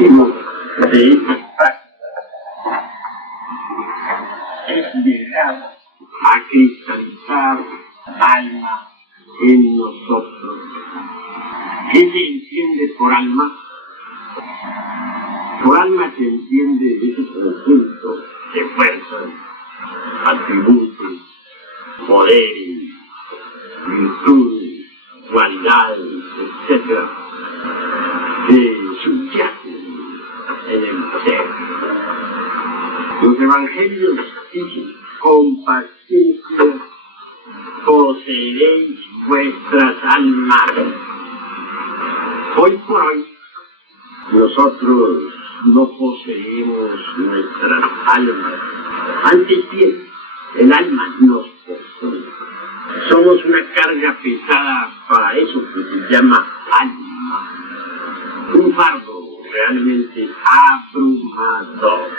objetivo de estas prácticas es llegar a cristalizar alma en nosotros. ¿Qué se entiende por alma? Por alma se entiende ese conjunto de fuerzas, atributos, poderes, virtudes, cualidades, etc., que subyacen en el ser. Los evangelios dicen: con paciencia poseeréis vuestras almas. Hoy por hoy, nosotros no poseemos nuestras almas. Antes bien, el alma nos posee. Somos una carga pesada para eso que se llama alma. Un fardo realmente abrumador.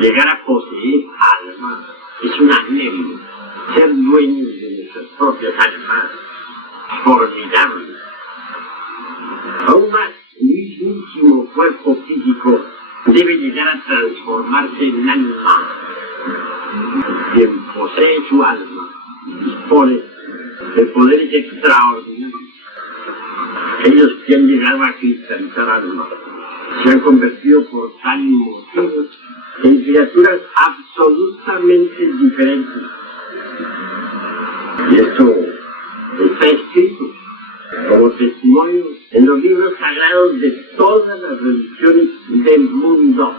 Llegar a poseer alma es un anhelo. Ser dueños de nuestras propias almas, formidable. Aún más, el mismísimo cuerpo físico debe llegar a transformarse en alma. Quien posee su alma dispone de poderes extraordinarios. Ellos que han llegado a cristalizar alma se han convertido por tal motivo en criaturas absolutamente diferentes. Y esto está escrito como testimonio en los libros sagrados de todas las religiones del mundo.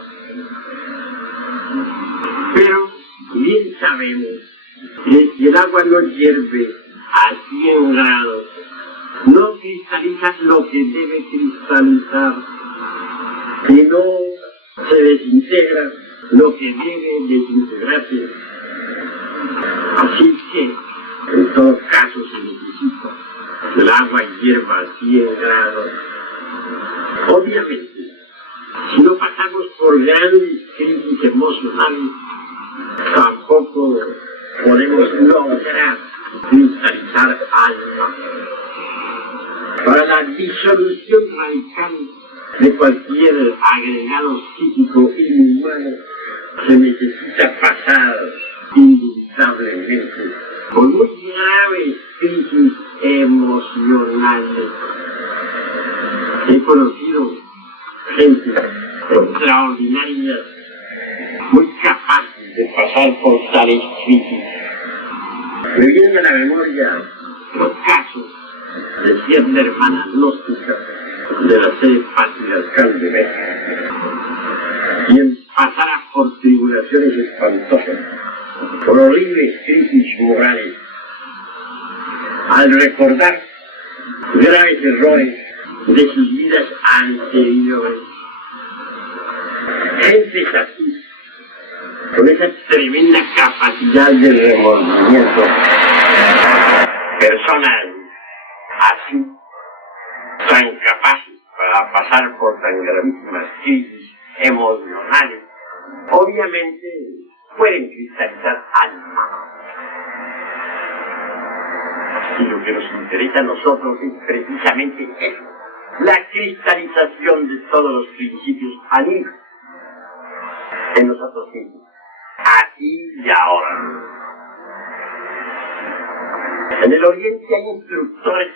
Pero bien sabemos que si el agua no hierve a 100 grados, no cristaliza lo que debe cristalizar, y no se desintegra lo que debe desintegrarse. Así que, en todo caso, se necesita que el agua hierva a 100 grados. Obviamente, si no pasamos por grandes crisis emocionales, tampoco podemos lograr cristalizar alma. Para la disolución radical de cualquier agregado psíquico inhumano se necesita pasar indubitablemente por muy graves crisis emocionales. He conocido gente extraordinaria, muy capaces de pasar por tales crisis. Me vienen a la memoria los casos de cierta hermana gnóstica de la sede patriarcal de México, quien pasara por tribulaciones espantosas, por horribles crisis morales, al recordar graves errores de sus vidas anteriores. Gentes así, con esa tremenda capacidad de remordimiento, personas así, tan capaces para pasar por tan gravísimas crisis emocionales, obviamente pueden cristalizar alma. Y lo que nos interesa a nosotros es precisamente eso, la cristalización de todos los principios anímicos en nosotros mismos, aquí y ahora. En el Oriente hay instructores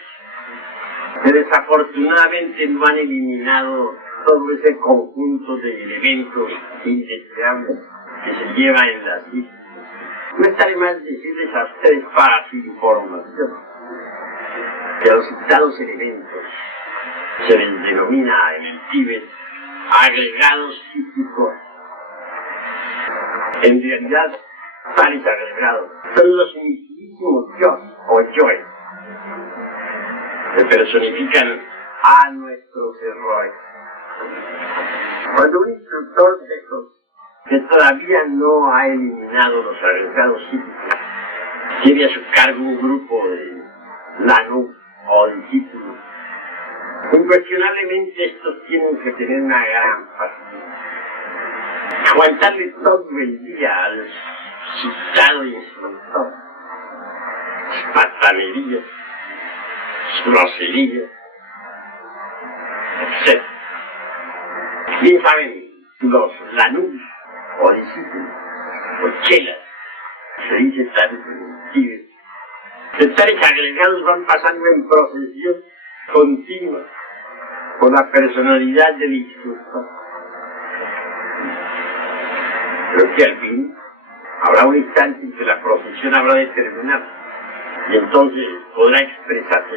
que desafortunadamente no han eliminado todo ese conjunto de elementos indeseables que se lleva en la psique. No está de más decirles a ustedes para su información que a los citados elementos se les denomina en el Tíbet agregados psíquicos. En realidad, tales agregados son los mismísimos yo o yoes que personifican a nuestros errores. Cuando un instructor de esos que todavía no ha eliminado los agregados psíquicos tiene a su cargo un grupo de lanú o discípulos, incuestionablemente estos tienen que tener una gran paciencia. Aguantarle todo el día al citado instructor, sus patanerías, sus groserías, etc. Bien saben los lanús, o discípulos, o chelas, se dice tan tibes. De tales agregados van pasando en procesión continua por la personalidad del instructor. Pero que al fin habrá un instante en que la procesión habrá de terminar y entonces podrá expresarse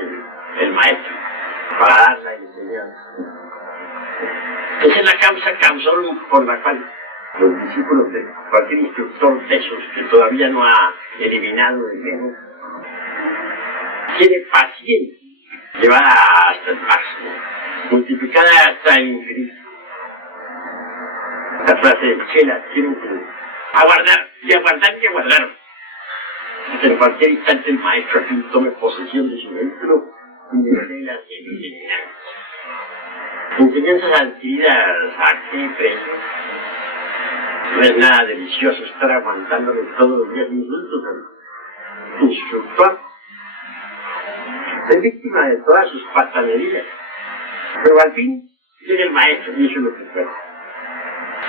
el maestro para dar la enseñanza. Esa es la causa causal por la cual los discípulos de cualquier instructor de esos que todavía no ha eliminado el ego tiene paciencia llevada hasta el máximo, multiplicada hasta el infinito. La frase de Chela tiene que aguardar y aguardar y aguardar. Que en cualquier instante el maestro aquí tome posesión de su vehículo y le dé las enseñanzas. Enseñanzas adquiridas a qué precio. No es nada delicioso estar aguantándole todos los días insultos al instructor. Es víctima de todas sus patanerías. Pero al fin llega el maestro y hizo lo que puede.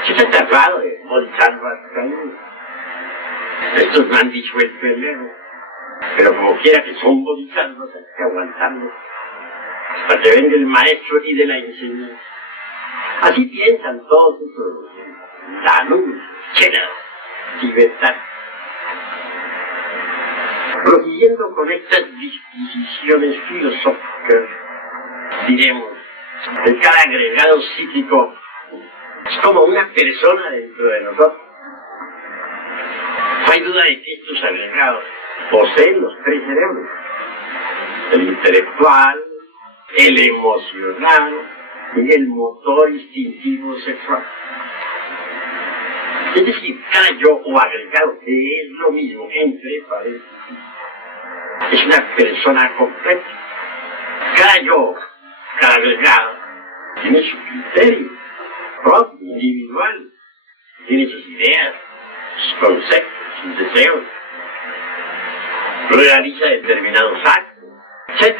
Se ha tratado de Bodhisattva caídos. Estos no han disuelto el ego. Pero como quiera que son bodhisattvas, hay que aguantarlos hasta que venga el maestro y de la enseñanza. Así piensan todos esos lanús, chelas, libertad. Prosiguiendo con estas disquisiciones filosóficas, diremos que cada agregado psíquico es como una persona dentro de nosotros. No hay duda de que estos agregados poseen los tres cerebros: el intelectual, el emocional y el motor instintivo sexual. Es decir, cada yo o agregado, que es lo mismo entre paréntesis, es una persona completa. Cada yo, cada agregado, tiene su criterio propio, individual, tiene sus ideas, sus conceptos, sus deseos, realiza determinados actos, etc.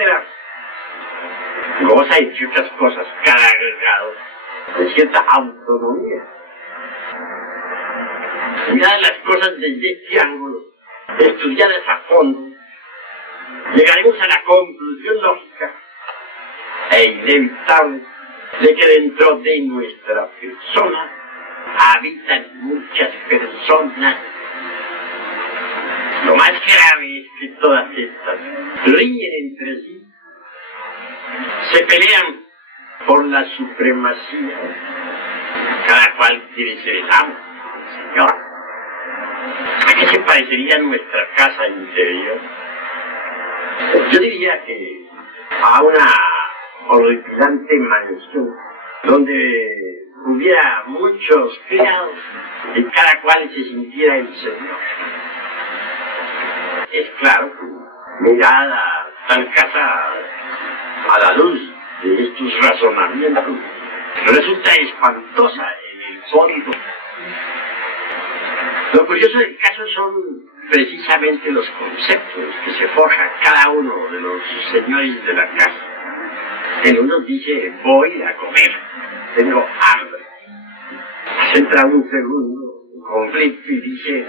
Goza, entre otras cosas, cada agregado de cierta autonomía. Miradas las cosas desde este ángulo, estudiadas a fondo, llegaremos a la conclusión lógica e inevitable de que dentro de nuestra persona habitan muchas personas. Lo más grave es que todas estas riñen entre sí, se pelean por la supremacía. Cada cual quiere ser el amo, el señor. ¿A qué se parecería nuestra casa interior? Yo diría que a una horripilante mansión donde hubiera muchos criados y cada cual se sintiera el señor. Es claro que mirada tan casada a la luz de estos razonamientos resulta espantosa en el fondo. Lo curioso del caso son precisamente los conceptos que se forjan cada uno de los señores de la casa. El uno dice: voy a comer, tengo hambre. Entra un segundo conflicto y dice: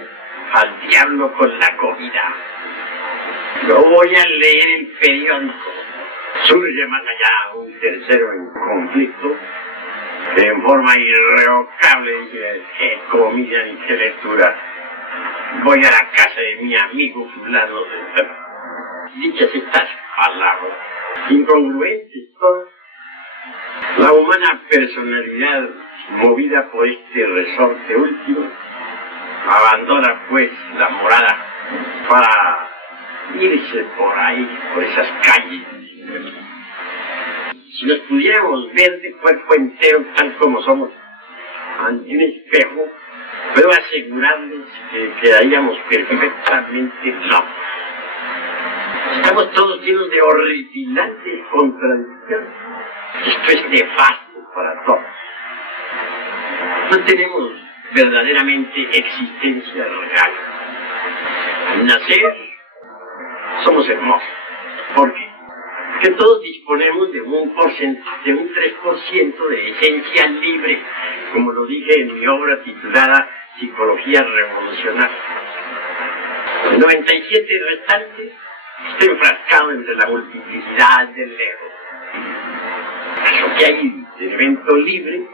al diablo con la comida, yo voy a leer el periódico. Surge más allá un tercero en conflicto que en forma irrevocable dice: qué comida ni qué lectura, voy a la casa de mi amigo fulano de tal. Dichas estas palabras, incongruentes todas, la humana personalidad, movida por este resorte último, abandona pues la morada para irse por ahí, por esas calles. Si nos pudiéramos ver de cuerpo entero tal como somos ante un espejo, puedo asegurarles que quedaríamos perfectamente locos. Estamos todos llenos de horripilantes contradicciones. Esto es nefasto para todos. No tenemos verdaderamente existencia real. Al nacer somos hermosos. ¿Por qué? que todos disponemos de un 3% de esencia libre, como lo dije en mi obra titulada Psicología Revolucionaria. El 97 restante está enfrascado entre la multiplicidad del ego. Lo que hay de elemento libre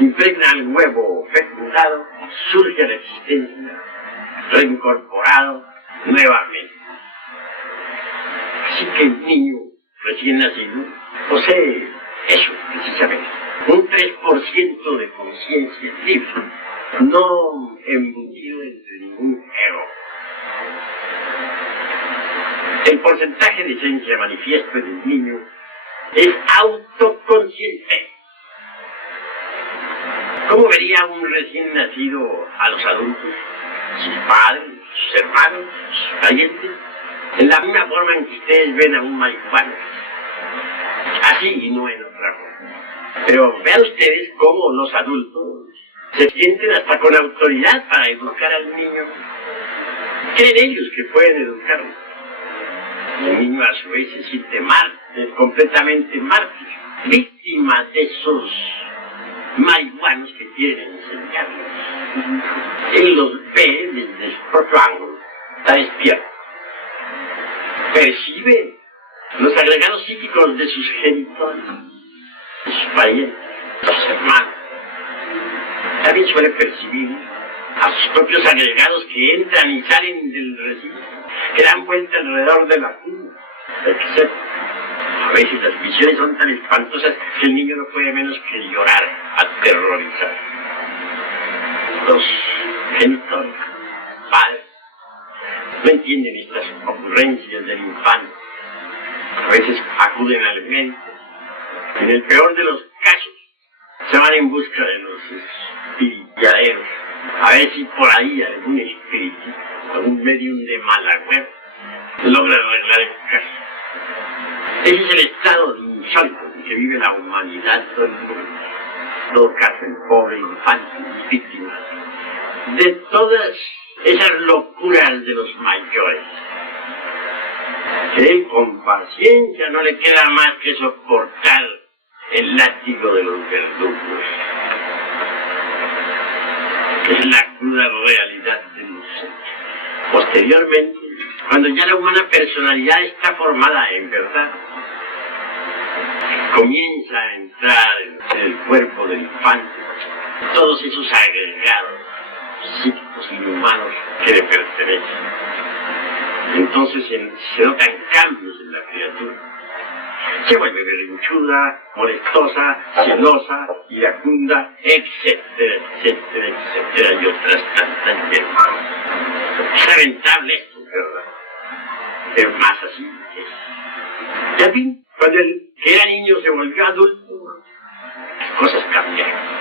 impregna al huevo fecundado, surge a la existencia, reincorporado nuevamente. Así que el niño recién nacido posee eso, precisamente, un 3% de conciencia libre, no embutido entre ningún ego. El porcentaje de esencia manifiesto en el niño es autoconsciente. ¿Cómo vería un recién nacido a los adultos, sus padres, sus hermanos, sus parientes? En la misma forma en que ustedes ven a un marihuano. Así y no en otra forma. Pero vean ustedes cómo los adultos se sienten hasta con autoridad para educar al niño. Creen ellos que pueden educarlo. El niño a su vez se siente completamente mártir, víctima de esos marihuanos que quieren enseñarlos. Él los ve desde su propio ángulo, está despierto. Percibe los agregados psíquicos de sus genitores, de sus parientes, de sus hermanos. También suele percibir a sus propios agregados que entran y salen del recinto, que dan vuelta alrededor de la cuna, etc. A veces las visiones son tan espantosas que el niño no puede menos que llorar, aterrorizado. Los genitores, padres, no entienden estas ocurrencias del infante. A veces acuden al mente. En el peor de los casos, se van en busca de los espiritualeros. A ver si por ahí algún espíritu, algún medium de malagüero, logra arreglar el caso. Ese es el estado de insólito en que vive la humanidad todo el mundo. En todo caso, el pobre infante, víctima de todas esas locuras de los mayores. Que él con paciencia no le queda más que soportar el látigo de los verdugos. Es la cruda realidad de los hechos. Posteriormente, cuando ya la humana personalidad está formada en verdad, comienza a entrar en el cuerpo del infante todos esos agregados psíquicos inhumanos que le pertenecen. Entonces se notan cambios en la criatura. Se vuelve berrinchuda, molestosa, celosa, iracunda, etcétera, etcétera, etcétera, y otras tantas yemas. Es lamentable esto, ¿verdad? Pero más así es. Y al fin, cuando el que era niño se volvió adulto, las cosas cambiaron.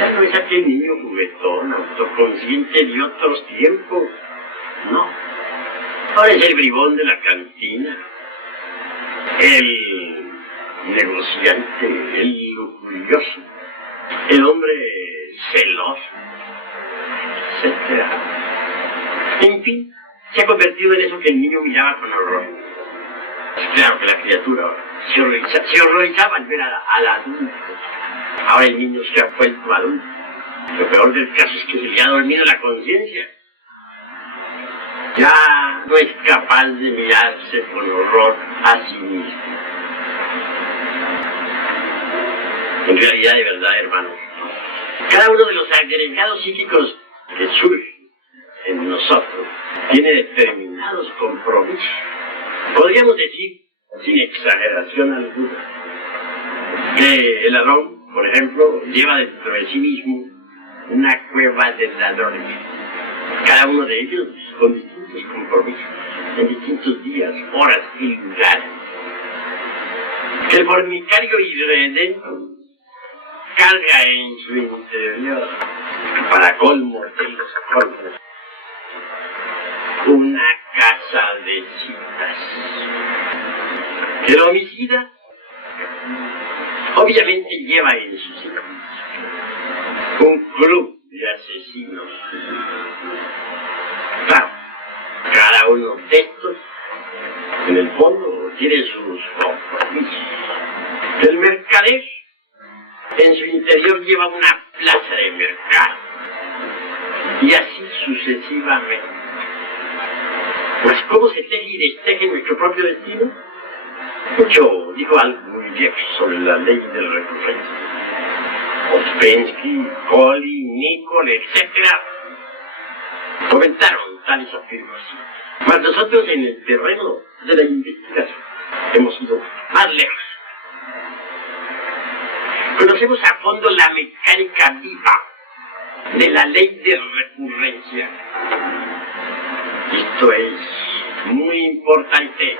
Ya no es aquel niño juguetón, autoconsciente de otros tiempos. No. Ahora es el bribón de la cantina, el negociante, el lujurioso, el hombre celoso, etc. En fin, se ha convertido en eso que el niño miraba con horror. Claro que la criatura ahora se horrorizaba al ver al adulto. Ahora el niño se ha vuelto adulto. Lo peor del caso es que se le ha dormido la conciencia. Ya no es capaz de mirarse con horror a sí mismo. En realidad, de verdad, hermanos, cada uno de los agregados psíquicos que surgen en nosotros tiene determinados compromisos. Podríamos decir, sin exageración alguna, que el ladrón, por ejemplo, lleva dentro de sí mismo una cueva de ladrones. Cada uno de ellos con distintos compromisos, en distintos días, horas y lugares. El fornicario irredento carga en su interior, para colmo de los colmos, una casa de citas. El homicida obviamente lleva en su seno un club de asesinos. Claro, cada uno de estos, en el fondo, tiene sus compromisos. El mercader en su interior lleva una plaza de mercado. Y así sucesivamente. Pues ¿cómo se teje y desteje nuestro propio destino? Mucho dijo algún viejo sobre la ley de recurrencia. Ospensky, Colli, Nicol, etc. comentaron tales afirmaciones. Mas nosotros en el terreno de la investigación hemos ido más lejos. Conocemos a fondo la mecánica viva de la ley de recurrencia. Esto es muy importante.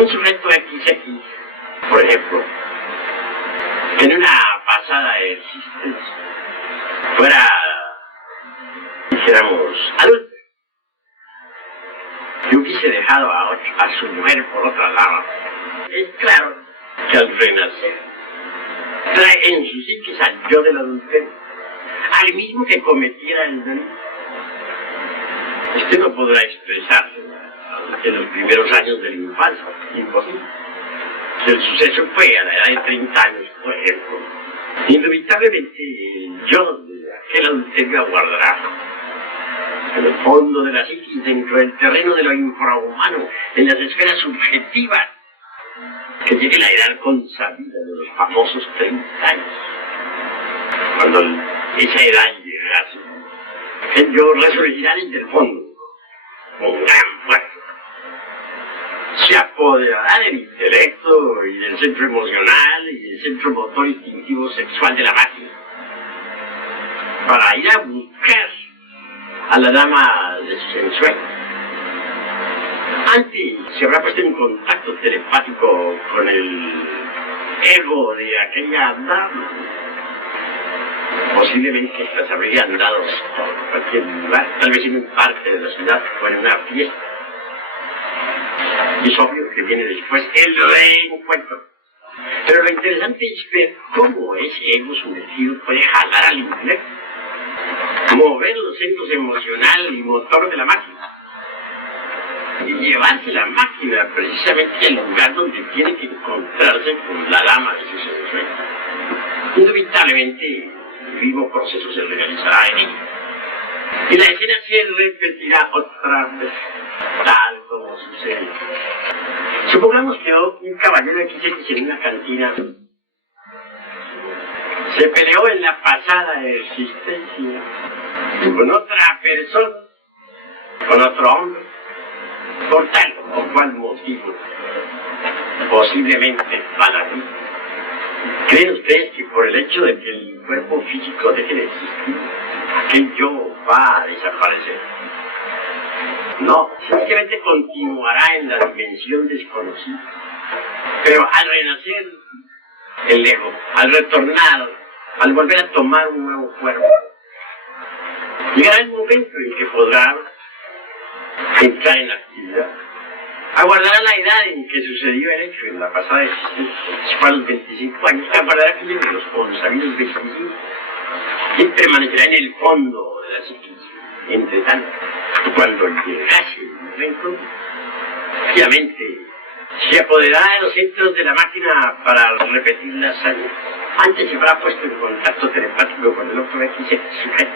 Un sujeto XX, por ejemplo, en una pasada existencia, fuera, dijéramos, adulto, y hubiese dejado a su mujer por otra lado. Es claro que al renacer trae en su psiquis al yo del adulterio, al mismo que cometiera el delito. Este no podrá expresarse en los primeros años de la infancia, imposible. Si el suceso fue a la edad de 30 años, por ejemplo, inevitablemente el yo de aquel adulterio aguardará en el fondo de la psiquis, dentro del terreno de lo infrahumano, en las esferas subjetivas, que llegue la edad consabida de los famosos 30 años. Cuando esa edad llegase, el yo resurgirá desde el fondo, con gran fuerza. Se apoderará del intelecto y del centro emocional y del centro motor instintivo sexual de la máquina, para ir a buscar a la dama de su ensueño. Antes se habrá puesto en contacto telepático con el ego de aquella dama. Posiblemente estas habrían dado por cualquier lugar, tal vez en un parque de la ciudad o en una fiesta. Y es obvio que viene después el reencuentro. Pero lo interesante es ver cómo ese ego sumergido puede jalar al intelecto, mover los centros emocional y motor de la máquina, y llevarse la máquina precisamente al lugar donde tiene que encontrarse con la dama de sus ensueños. Inevitablemente, el mismo proceso se realizará en ella. Y la escena se repetirá otra vez, tal como sucede. Supongamos que un caballero XX en una cantina se peleó en la pasada existencia con otra persona, con otro hombre, por tal o cual motivo, posiblemente banal. ¿Creen ustedes que por el hecho de que el cuerpo físico deje de existir, aquel yo va a desaparecer? No, sencillamente continuará en la dimensión desconocida. Pero al renacer el ego, al retornar, al volver a tomar un nuevo cuerpo, llegará el momento en que podrá entrar en la actividad. Aguardará la edad en que sucedió el hecho en la pasada existencia. Si fue a los 25 años, aguardará que lleguen los consabidos 25. Y permanecerá en el fondo de la psiquis. Entre tanto, cuando llegase el momento, obviamente se apoderará de los centros de la máquina para repetir la hazaña. Antes se habrá puesto en contacto telepático con el otro XX sujeto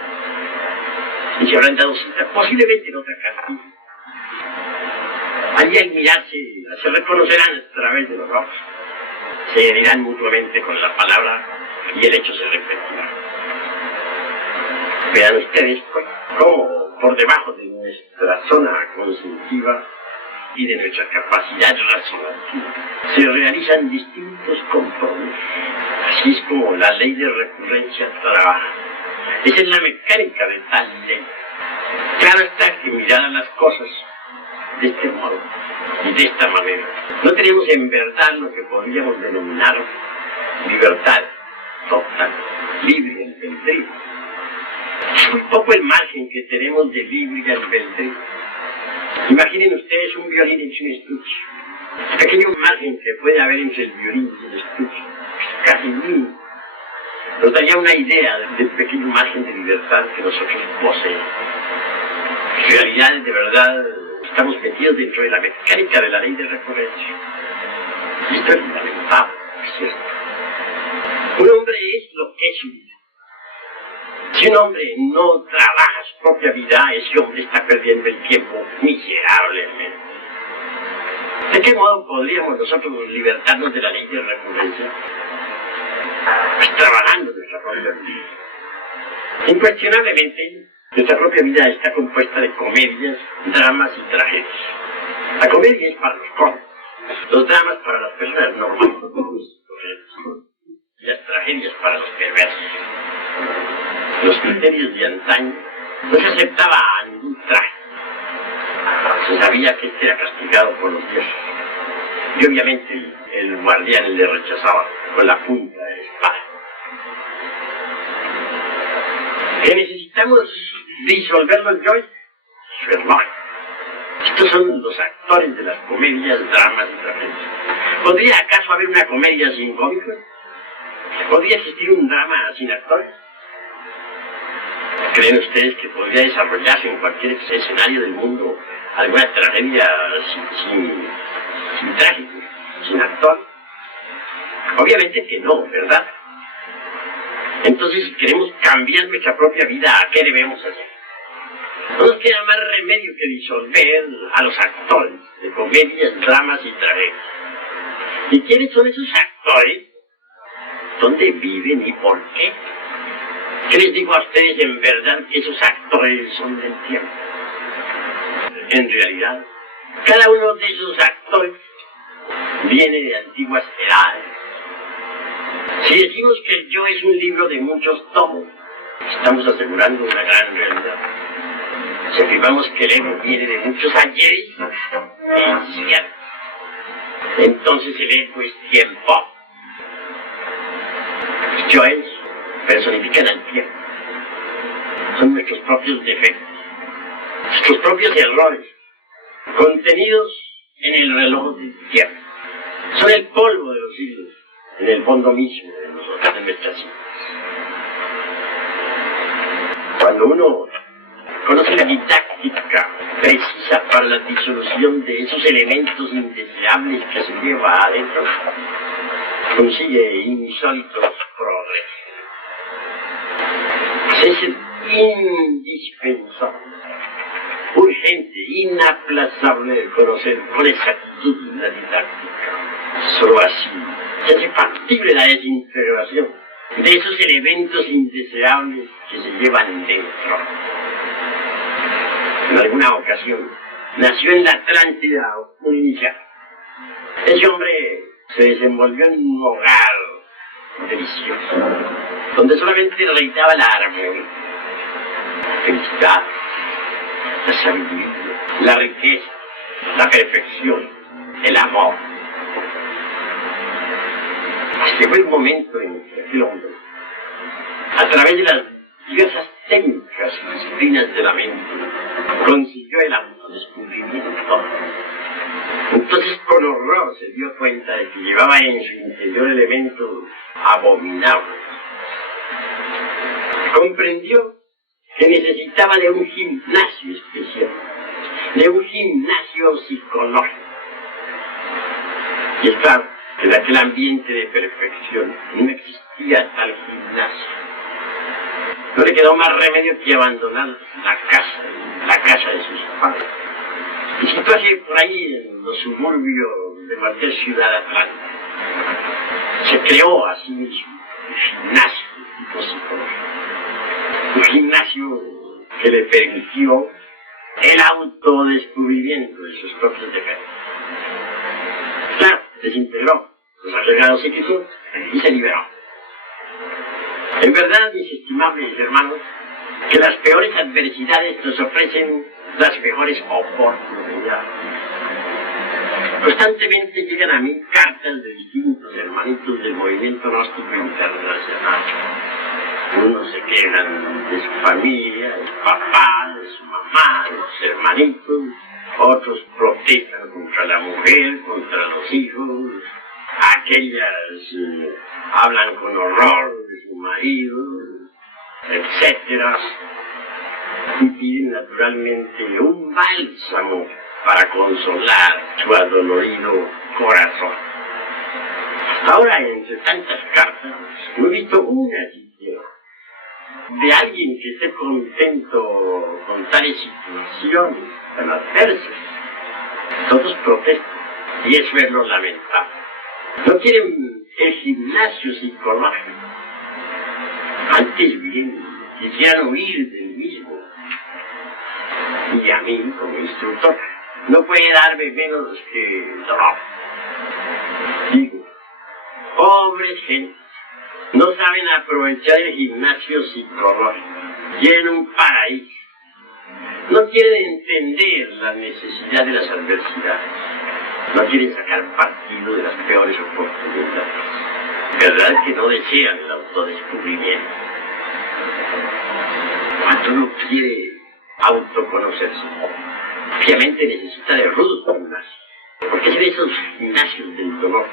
y se habrán dado cita, posiblemente en otra cantina. Allí al mirarse se reconocerán a través de los ojos, se herirán mutuamente con la palabra y el hecho se repetirá. Vean ustedes pues cómo por debajo de nuestra zona cognitiva y de nuestra capacidad razonativa se realizan distintos compromisos. Así es como la ley de recurrencia trabaja. Esa es la mecánica de tal ley. Claro está que miradas las cosas de este modo y de esta manera, no tenemos en verdad lo que podríamos denominar libertad total, libre albedrío. Es muy poco el margen que tenemos de libre albedrío. Imaginen ustedes un violín en su estuche. El pequeño margen que puede haber entre el violín y el estuche es casi mínimo. Nos daría una idea del pequeño margen de libertad que nosotros poseemos. En realidad, de verdad, estamos metidos dentro de la mecánica de la ley de recurrencia. Y esto es fundamentado, es cierto. Un hombre es lo que es su vida. Si un hombre no trabaja su propia vida, ese hombre está perdiendo el tiempo miserablemente. ¿De qué modo podríamos nosotros libertarnos de la ley de recurrencia? Pues trabajando nuestra propia vida. Incuestionablemente, nuestra propia vida está compuesta de comedias, dramas y tragedias. La comedia es para los cómicos, los dramas para las personas normales, y las tragedias para los perversos. Los criterios de antaño no se aceptaba a ningún traje. Se sabía que este era castigado por los dioses. Y obviamente el guardián le rechazaba con la punta de la espada. ¿Que necesitamos disolver los yoes? Eso es lógico. Estos son los actores de las comedias, dramas y tragedias. ¿Podría acaso haber una comedia sin cómicos? ¿Podría existir un drama sin actores? ¿Creen ustedes que podría desarrollarse en cualquier escenario del mundo alguna tragedia sin trágico, sin actor? Obviamente que no, ¿verdad? Entonces, si queremos cambiar nuestra propia vida, ¿a qué debemos hacer? No nos queda más remedio que disolver a los actores de comedias, dramas y tragedias. ¿Y quiénes son esos actores? ¿Dónde viven y por qué? ¿Qué les digo a ustedes en verdad que esos actores son del tiempo? En realidad, cada uno de esos actores viene de antiguas edades. Si decimos que el yo es un libro de muchos tomos, estamos asegurando una gran realidad. Si afirmamos que el ego viene de muchos ayeres, es cierto. Entonces el ego es tiempo. Los yoes personifican al tiempo. Son nuestros propios defectos, nuestros propios errores, contenidos en el reloj del tiempo. Son el polvo de los siglos, en el fondo mismo de nosotros, de nuestras vidas. Cuando uno conoce la didáctica precisa para la disolución de esos elementos indeseables que se lleva adentro, consigue insólitos progresos. Es indispensable, urgente, inaplazable de conocer con exactitud la didáctica. Solo así se hace factible la desintegración de esos elementos indeseables que se llevan dentro. En alguna ocasión nació en la Atlántida un iniciado. Ese hombre se desenvolvió en un hogar delicioso, donde solamente reinaba la armonía, la felicidad, la sabiduría, la riqueza, la perfección, el amor. Llegó el momento en que aquel hombre, a través de las diversas técnicas y disciplinas de la mente, consiguió el autodescubrimiento. Entonces con horror se dio cuenta de que llevaba en su interior elementos abominables. Comprendió que necesitaba de un gimnasio especial, de un gimnasio psicológico. Y es claro que en aquel ambiente de perfección no existía tal gimnasio. No le quedó más remedio que abandonar la casa de sus padres, y situarse por ahí en los suburbios de cualquier ciudad atlántica. Se creó así mismo un gimnasio tipo psicológico, un gimnasio que le permitió el autodescubrimiento de sus propios defectos. Claro, desintegró los agregados psíquicos y se liberó. En verdad, mis estimables hermanos, que las peores adversidades nos ofrecen las mejores oportunidades. Constantemente llegan a mí cartas de distintos hermanitos del movimiento gnóstico internacional. Unos se quejan de su familia, de su papá, de su mamá, de sus hermanitos. Otros protestan contra la mujer, contra los hijos. Aquellas hablan con horror de su marido, etc. Y piden naturalmente un bálsamo para consolar su adolorido corazón. Hasta ahora, entre tantas cartas, no he visto una siquiera de alguien que esté contento con tales situaciones tan adversas. Todos protestan, y eso es lo lamentable. No quieren el gimnasio psicológico. Antes bien, quisieran huir del mismo. Y a mí, como instructor, no puede darme menos que dolor. Digo, pobres gentes, no saben aprovechar el gimnasio psicológico. Quieren un paraíso. No quieren entender la necesidad de las adversidades. No quieren sacar partido de las peores oportunidades. ¿Verdad que no desean el autodescubrimiento? Cuando uno quiere autoconocerse, obviamente necesita de rudos gimnasios. Porque es en esos gimnasios del dolor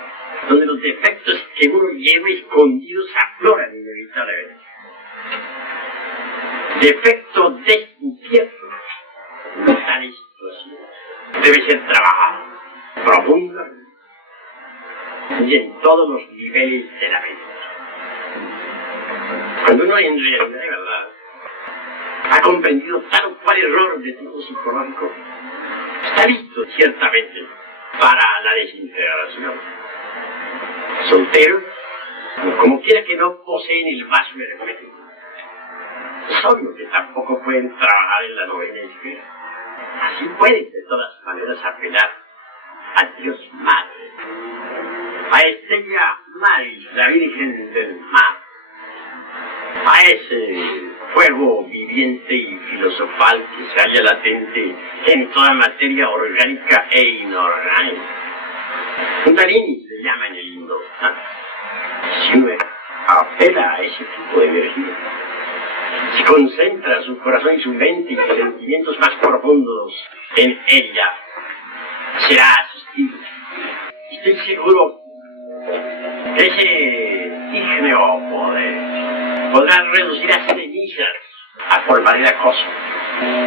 donde los defectos que uno lleva escondidos afloran inevitablemente. Defecto descubierto en tales situaciones debe ser trabajado profundamente y en todos los niveles de la mente. Cuando uno en realidad, de verdad, ha comprendido tal o cual error de tipo psicológico, está listo ciertamente para la desintegración. Solteros, como quiera que no poseen el vaso hermético, son los que tampoco pueden trabajar en la novena esfera. Así pueden de todas maneras apelar a Dios Madre, a Estrella Maris, la Virgen del Mar, a ese fuego viviente y filosofal que se halla latente en toda materia orgánica e inorgánica. Kundalini se llama en el hindú. Si uno apela a ese tipo de energía, si concentra su corazón y su mente y sus sentimientos más profundos en ella, será asistido. Estoy seguro que ese ígneo poder podrá reducir a cenizas, a polvareda cosa,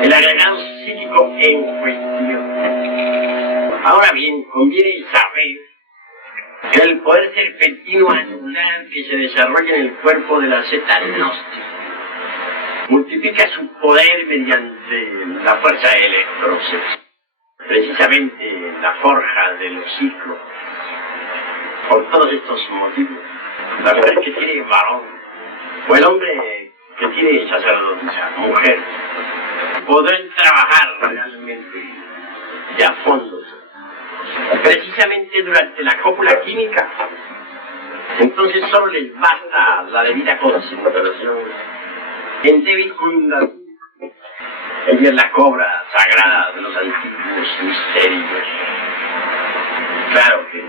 el agregado psíquico en cuestión. Ahora bien, conviene saber que el poder serpentino anular que se desarrolla en el cuerpo de la zeta gnóstica multiplica su poder mediante la fuerza electrosexual, precisamente la forja de los ciclos. Por todos estos motivos, la mujer que tiene varón, o el hombre que tiene sacerdotisa, mujer, podrán trabajar realmente y a fondo, precisamente durante la cópula química. Entonces solo les basta la debida concentración en débil Kundalini. Ella es la cobra sagrada de los antiguos misterios. Claro que,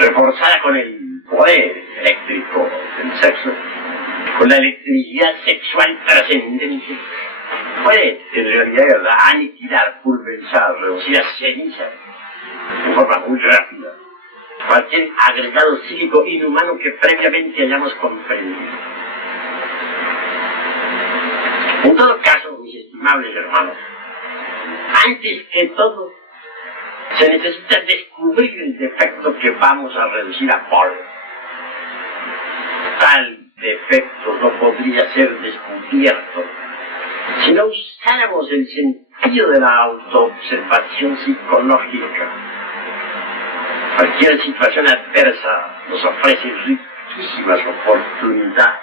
reforzada con el poder eléctrico del sexo, con la electricidad sexual trascendente, puede, en realidad, de verdad, aniquilar, pulverizar, reducir a ceniza, de forma muy rápida, cualquier agregado psíquico inhumano que previamente hayamos comprendido. En todo caso, mis estimables hermanos, antes que todo, se necesita descubrir el defecto que vamos a reducir a polvo. Tal defecto no podría ser descubierto si no usáramos el sentido de la autoobservación psicológica. Cualquier situación adversa nos ofrece riquísimas oportunidades.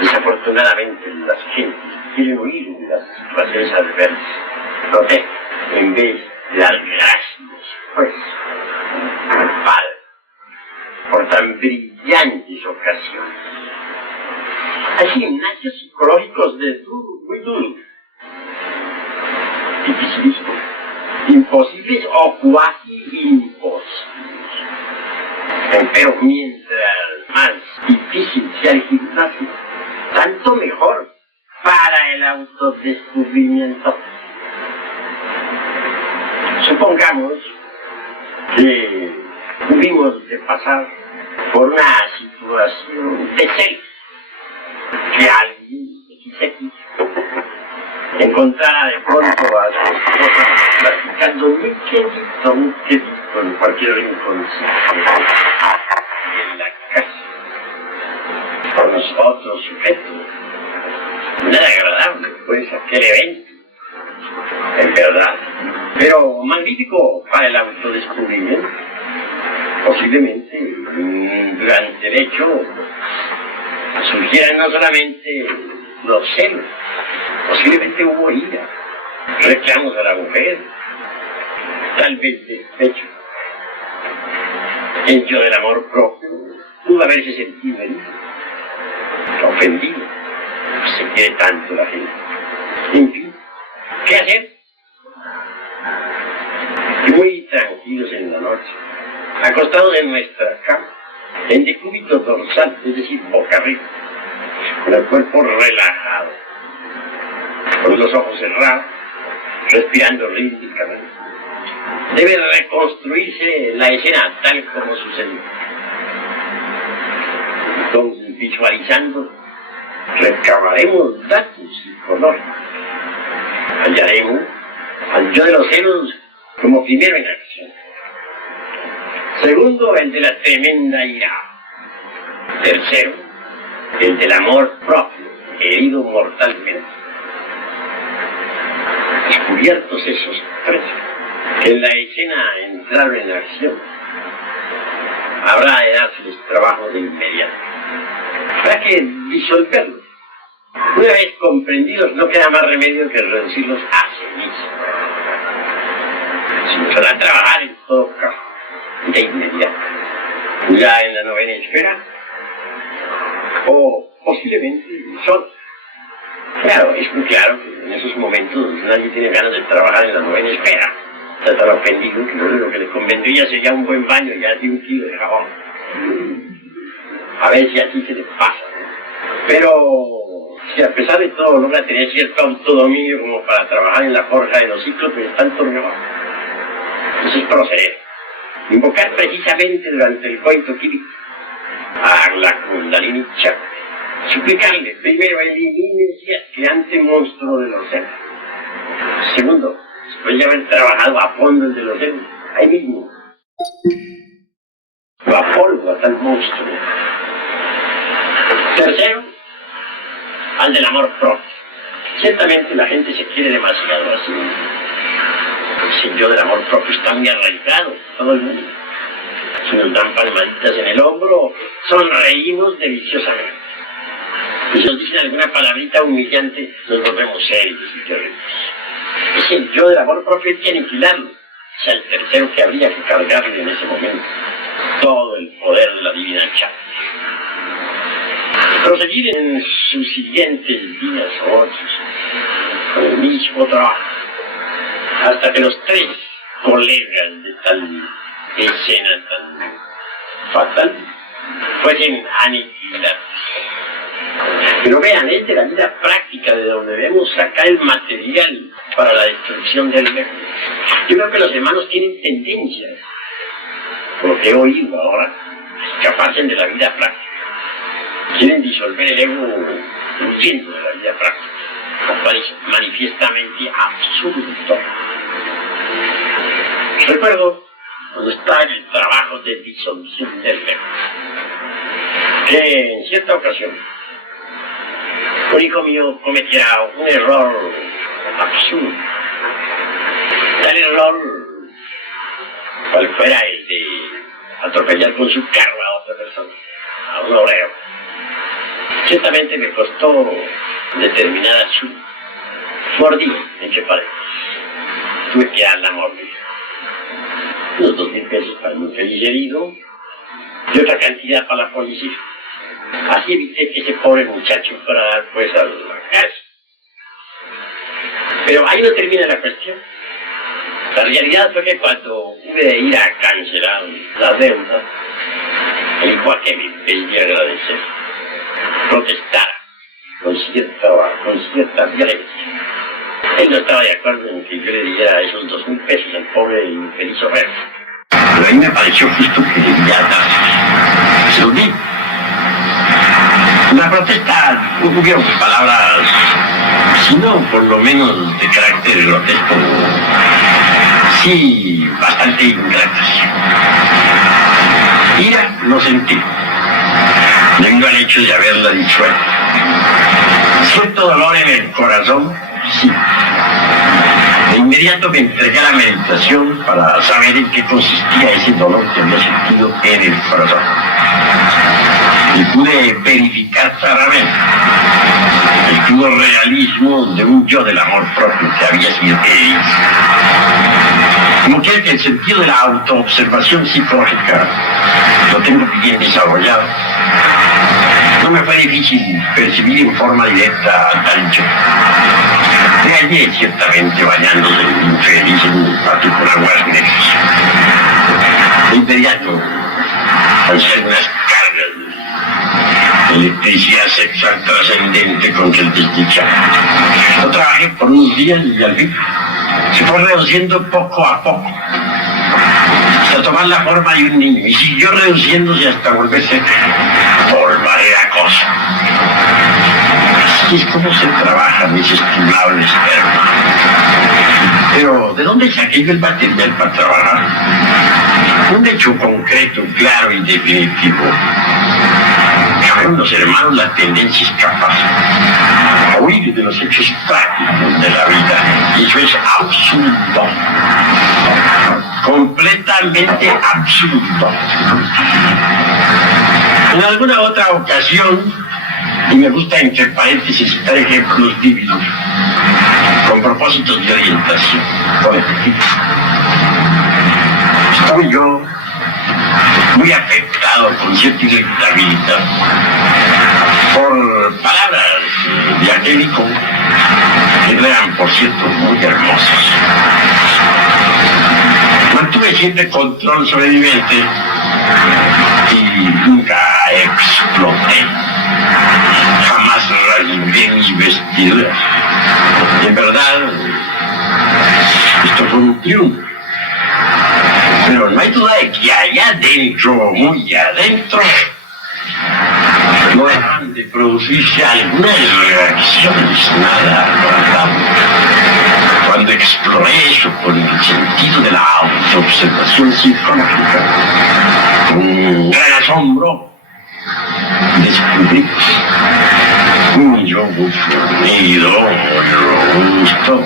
Desafortunadamente, las gentes quieren huir de las situaciones adversas. Protestan en vez de dar gracias, pues, al Padre por tan brillantes ocasiones. Hay gimnasios psicológicos de duro, muy duros, dificilísimos, imposibles o cuasi imposibles. Pero mientras más difícil sea el gimnasio, tanto mejor para el autodescubrimiento. Supongamos que tuvimos de pasar por una situación de celos, que alguien XX encontrara de pronto a su esposa platicando muy quedito en cualquier rinconcito en la casa, con los otros sujetos. Nada agradable, pues, aquel evento, en verdad, pero magnífico para el autodescubrimiento. Posiblemente, durante el hecho, surgieran no solamente los celos, posiblemente hubo ira, reclamos a la mujer, tal vez despecho. Hecho del amor propio, pudo haberse sentido herido, ofendido. Se quiere tanto la gente. En fin, ¿qué hacer? Muy tranquilos en la noche, acostados en nuestra cama, en decúbito dorsal, es decir, boca arriba, con el cuerpo relajado, con los ojos cerrados, respirando rítmicamente. Debe reconstruirse la escena tal como sucedió. Entonces, visualizando, recabaremos datos psicológicos. Hallaremos al yo de los celos como primero en acción. Segundo, el de la tremenda ira. Tercero, el del amor propio, herido mortalmente. Descubiertos esos tres, que en la escena entraron en acción, habrá de dárseles trabajo de inmediato. Habrá que disolverlos. Una vez comprendidos, no queda más remedio que reducirlos a cenizas. Se empezará a trabajar en todo caso, de inmediato, ya en la novena esfera, o posiblemente solo. Claro, es muy claro que en esos momentos nadie tiene ganas de trabajar en la novena esfera. Está tan ofendido que lo único que le convendría sería un buen baño y así 1 kilo de jabón. A ver si así se le pasa, ¿no? Pero si a pesar de todo logra tener cierto autodominio como para trabajar en la forja de los ciclos, pues está entornado. Entonces proceder. Invocar precisamente durante el coito químico a la Kundalini Chakra. Suplicarle, primero, elimine ese asqueante monstruo de los senos. Segundo, después de haber trabajado a fondo el de los senos, ahí mismo, lo apolvo a tal monstruo. Tercero, al del amor propio. Ciertamente la gente se quiere demasiado así. El yo del amor propio está muy arraigado, todo el mundo. Si nos dan palmaditas en el hombro, sonreímos deliciosamente. Y si nos dicen alguna palabrita humillante, nos volvemos serios y terribles. Es el yo del amor propio que aniquilarlo. Es el tercero que habría que cargarle en ese momento todo el poder de la divina chakra. Proseguir en sus siguientes días o otros con el mismo trabajo, hasta que los tres colegas de tal escena tan fatal fuesen aniquilados. Pero vean, es de la vida práctica de donde debemos sacar el material para la destrucción del ego. Yo creo que los hermanos tienen tendencias, por lo que he oído ahora, a escaparse de la vida práctica. Quieren disolver el ego huyendo de la vida práctica. Lo cual es manifiestamente absurdo. Recuerdo cuando estaba en el trabajo de disolución del ego, que en cierta ocasión un hijo mío cometiera un error absurdo. Tal error cual fuera el de atropellar con su carro a otra persona, a un obrero. Ciertamente me costó determinada suma. Mordí, en qué paredes. Tuve que dar la mordida. Unos 2.000 pesos para el infeliz herido y otra cantidad para la policía. Así evité que ese pobre muchacho fuera a dar pues a la casa. Pero ahí no termina la cuestión. La realidad fue que cuando hube de ir a cancelar la deuda, el cuate me pedía agradecer, protestara con cierta violencia. Él no estaba de acuerdo en que yo le diera esos 2.000 pesos al pobre infeliz obrero. Pero ahí me pareció justo que debía darse. Se lo di. La protesta, hubieron palabras sino por lo menos de carácter grotesco, sí, bastante ingratas. Ira no sentí, debido al hecho de haberla disuelto. Cierto dolor en el corazón, sí. De inmediato me entregué a la meditación para saber en qué consistía ese dolor que había sentido en el corazón. Y pude verificar claramente el crudo realismo de un yo del amor propio que había sido herido. Como que el sentido de la autoobservación psicológica lo tengo bien desarrollado. No me fue difícil percibir en forma directa tal yo. Me hallé ciertamente bañándose infeliz en un particular aguas negras. De inmediato, al ser unas cargas de electricidad sexual trascendente contra el desdichado. Lo trabajé por unos días y al fin se fue reduciendo poco a poco, hasta tomar la forma de un niño, y siguió reduciéndose hasta volverse por cosa. Así es como se trabaja, mis estimables hermanos. Pero, ¿de dónde saqué yo el material para trabajar? Un hecho concreto, claro y definitivo. Fueron los hermanos las tendencias capaces a huir de los hechos prácticos de la vida. Y eso es absurdo. Completamente absurdo. En alguna otra ocasión, y me gusta entre paréntesis citar ejemplos vívidos, con propósitos de orientación, por ejemplo, estuve yo muy afectado con cierta irritabilidad por palabras de aquel hijo que eran, por cierto, muy hermosas. Mantuve siempre control sobre mi mente y nunca exploté. Jamás rasgué mis vestiduras. En verdad, esto fue un triunfo. Pero no hay duda de que allá adentro, muy adentro, no dejan de producirse algunas reacciones nada agradables. Cuando exploré eso con el sentido de la autoobservación psicológica, con gran asombro, descubrí un yo muy fornido, robusto,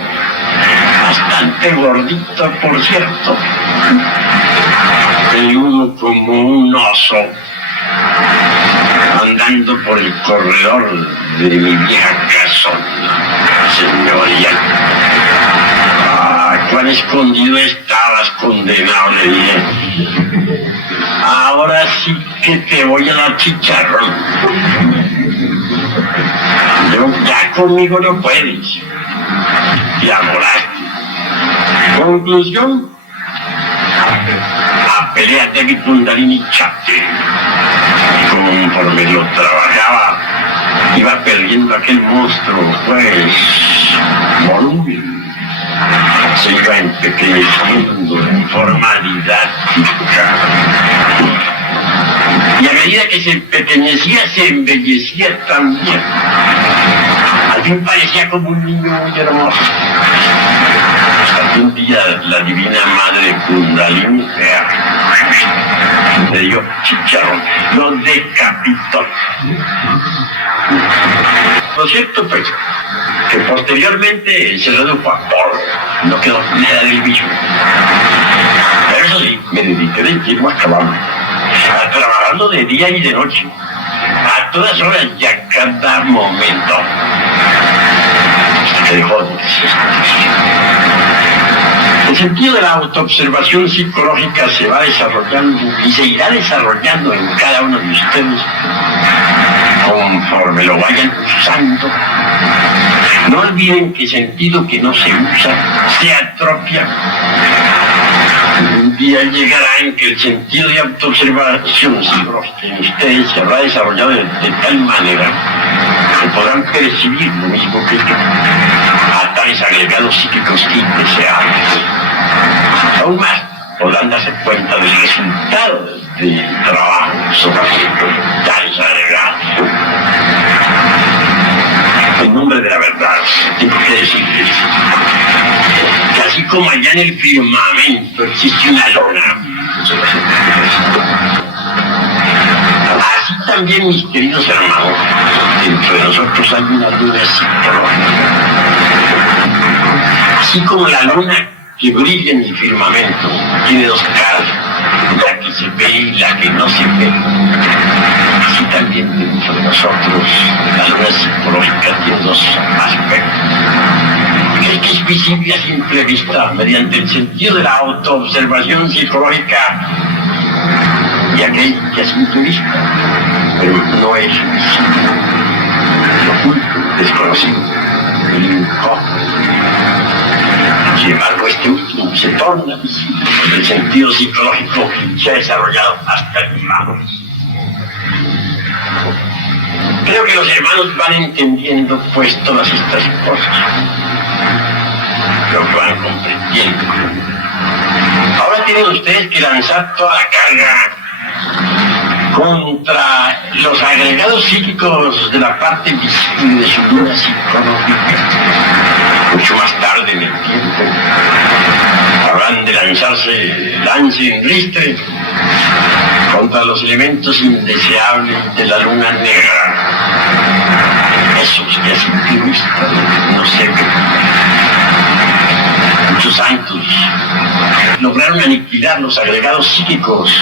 bastante gordito, por cierto, peludo como un oso, andando por el corredor de mi vieja casona, señoría. Ah, cuán escondido estabas, condenado, le dije. Ahora sí que te voy a dar chicharrón. Ya conmigo no puedes. Ya moraste. Conclusión: apeleate mi Kundalini Chakra. Conforme lo trabajaba, iba perdiendo aquel monstruo, pues, volumen. Se iba empequeñeciendo en forma didáctica. Y a medida que se empequeñecía, se embellecía también. Al fin parecía como un niño muy hermoso. Hasta que un día la divina madre Kundalini le dio chicharrón, lo decapitó. Lo cierto, pues, que posteriormente se redujo a polvo, no quedó nada del mismo. Pero eso sí, me dediqué de tiempo a acabarlo, trabajando de día y de noche, a todas horas y a cada momento, hasta que dejó de existir. El sentido de la autoobservación psicológica se va desarrollando y se irá desarrollando en cada uno de ustedes conforme lo vayan usando. No olviden que el sentido que no se usa se atropia. Un día llegará en que el sentido de autoobservación psicológica en ustedes se habrá desarrollado de tal manera que podrán percibir lo mismo que yo, a tales agregados psíquicos indeseables. Aún más, podrán darse cuenta del resultado del trabajo sobre tales agregados. En nombre de la verdad, decirles que así como allá en el firmamento existe una luna, así también, mis queridos hermanos, dentro de nosotros hay una luna psicológica. Así como la luna que brilla en el firmamento tiene dos caras, la que se ve y la que no se ve, así también dentro de nosotros la luna psicológica tiene dos aspectos. El que es visible a simple vista mediante el sentido de la autoobservación psicológica y aquel que a simple vista, pero no es visible, oculto, desconocido, el incógnito. Sin embargo, este último se torna visible. El sentido psicológico se ha desarrollado hasta el lado. Creo que los hermanos van entendiendo pues todas estas cosas. Lo van comprendiendo. Ahora tienen ustedes que lanzar toda la carga contra los agregados psíquicos de la parte visible de su luna psicológica. Mucho más tarde en el tiempo habrán de lance en ristre contra los elementos indeseables de la luna negra. Esos que a simple vista no se ven. Muchos santos lograron aniquilar los agregados psíquicos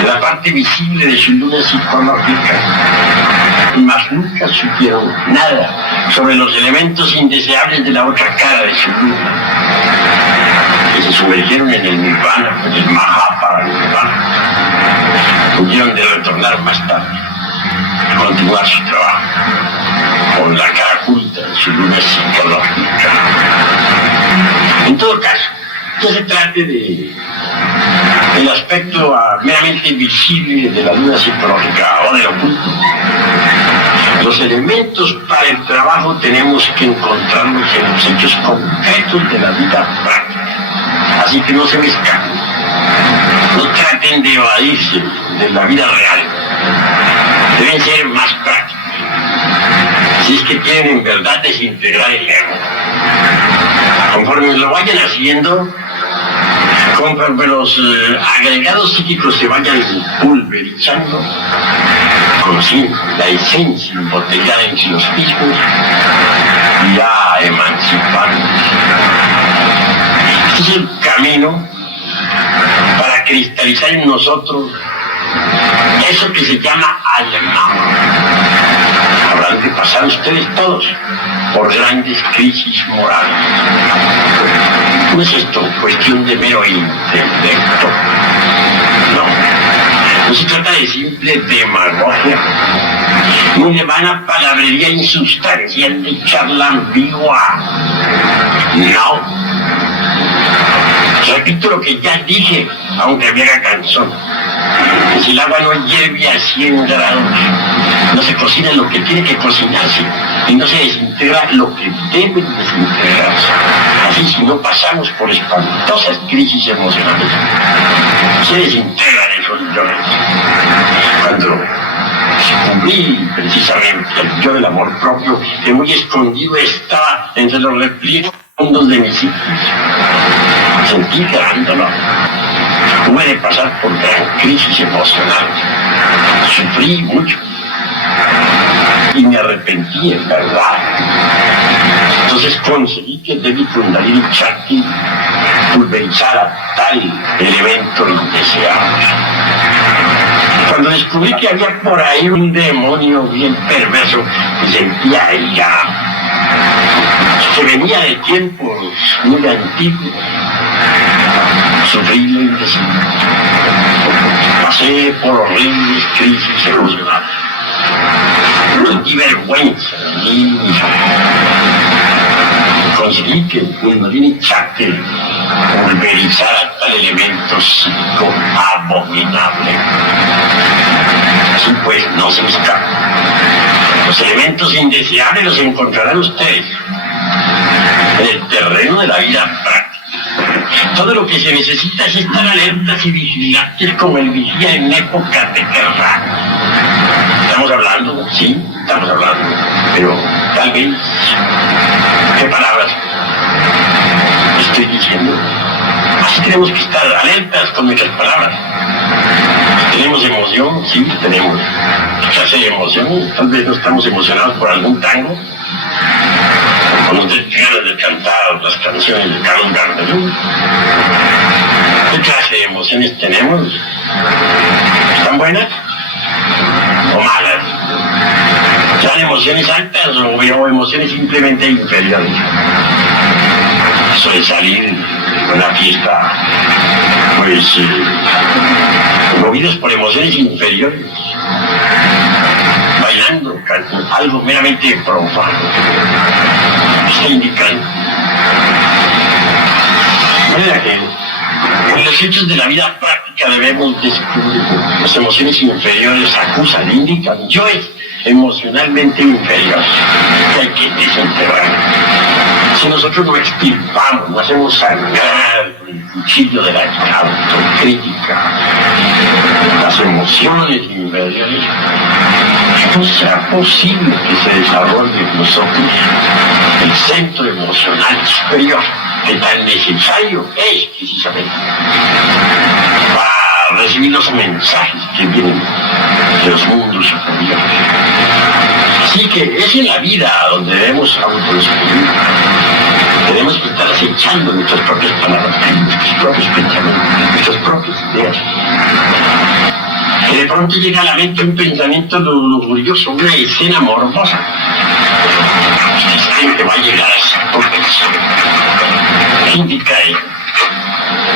de la parte visible de su luna psicológica, mas nunca supieron nada sobre los elementos indeseables de la otra cara de su luna, que se sumergieron en el nirvana, en el Mahaparanirvana. Tuvieron de retornar más tarde y continuar su trabajo con la cara oculta de su luna psicológica. En todo caso, ya se trate del aspecto meramente visible de la luna psicológica o del oculto. Los elementos para el trabajo tenemos que encontrarlos en los hechos concretos de la vida práctica. Así que no se me escapen. No traten de evadirse de la vida real. Deben ser más prácticos. Si es que quieren en verdad desintegrar el ego. Conforme lo vayan haciendo, conforme los agregados psíquicos se vayan pulverizando, conociendo la esencia embotellada en sí los mismos, ya emanciparnos. Este es el camino para cristalizar en nosotros eso que se llama alma. Habrán de pasar ustedes todos por grandes crisis morales. No es esto cuestión de mero intelecto. No se trata de simple demagogia, ni de vana palabrería insustancial de charla ambigua. No. Repito lo que ya dije, aunque me haga cansón. Que si el agua no hierve a 100 grados, no se cocina lo que tiene que cocinarse y no se desintegra lo que debe desintegrarse. Así, si no pasamos por espantosas crisis emocionales, se desintegran esos yoes. Cuando descubrí precisamente el yo del amor propio, que muy escondido estaba entre los repliegues fondos de mi psiquis, sentí gran dolor. Tuve de pasar por gran crisis emocional. Sufrí mucho. Y me arrepentí, en verdad. Entonces conseguí que Devi Kundalini Shakti pulverizara tal elemento indeseable. Cuando descubrí que había por ahí un demonio bien perverso, me sentía ira. Que venía de tiempos muy antiguos. Sufrí lo indecible. Pasé por horribles crisis emocionales. Sentí vergüenza de mí mismo. Conseguí que el Kundalini Shakti pulverizara tal elemento psíquico abominable. Así pues, no se me escapa. Los elementos indeseables los encontrarán ustedes en el terreno de la vida práctica. Todo lo que se necesita es estar alertas y vigilantes como el vigía en época de guerra. ¿Estamos hablando? Sí, estamos hablando. Pero tal vez ¿Qué palabras estoy diciendo? Así tenemos que estar alertas con nuestras palabras. ¿Tenemos emoción? Sí, tenemos. ¿Qué clase de emoción? Tal vez no estamos emocionados por algún tango. O nos den ganas de cantar las canciones de Carlos Gardel. ¿Qué clase de emociones tenemos? ¿Están buenas o malas? ¿Son emociones altas o emociones simplemente inferiores? Eso de salir a una fiesta, pues, movidos por emociones inferiores, bailando, cantando, algo meramente profano, está indicando. Mira que en los hechos de la vida práctica debemos descubrir las emociones inferiores acusan, indican, yo es emocionalmente inferior, que hay que desenterrar. Si nosotros no extirpamos, no hacemos sangrar con el cuchillo de la autocrítica las emociones inferiores, no será posible que se desarrolle en nosotros el centro emocional superior que tan necesario es precisamente para recibir los mensajes que vienen de los mundos superiores. Así que es en la vida donde debemos autodescubrir. Tenemos que estar acechando nuestras propias palabras, nuestros propios pensamientos, nuestras propias ideas. Que de pronto llega a la mente un pensamiento lujurioso, una escena morbosa. Ustedes saben que va a llegar a esa perfección. ¿Qué indica ello?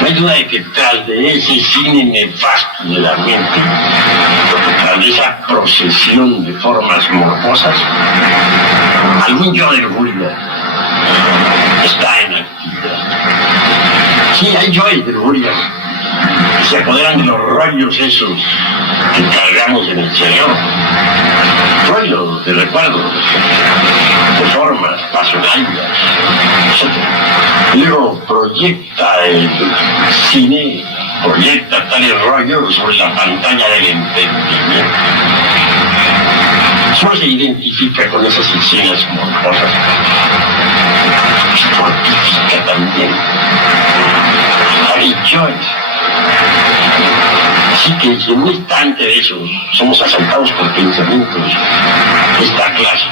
No hay duda de que tras de ese cine nefasto de la mente, tras de esa procesión de formas morbosas, algún yo de lujuria está en actividad. Sí, hay yoes de lujuria que se apoderan de los rollos esos que cargamos en el cerebro, rollos de recuerdos, de formas pasionales, etc. Luego proyecta el cine, proyecta tales rollos sobre la pantalla del entendimiento. Solo se identifica con esas escenas morbosas. Fortifica también. Hay joys. Así que en un instante de esos somos asaltados por pensamientos de esta clase.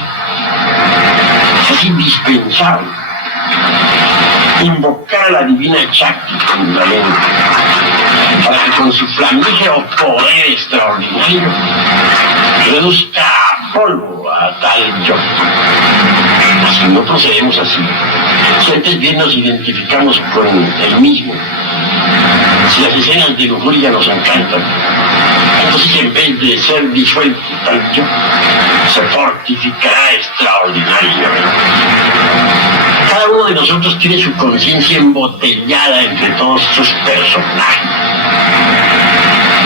Es indispensable invocar a la divina Shakti en la mente para que con su flamígero poder extraordinario reduzca a polvo a tal yo. Si no procedemos así, si antes bien nos identificamos con el mismo, si las escenas de lujuria nos encantan, entonces en vez de ser disuelto tal yo, se fortificará extraordinariamente. Cada uno de nosotros tiene su conciencia embotellada entre todos sus personajes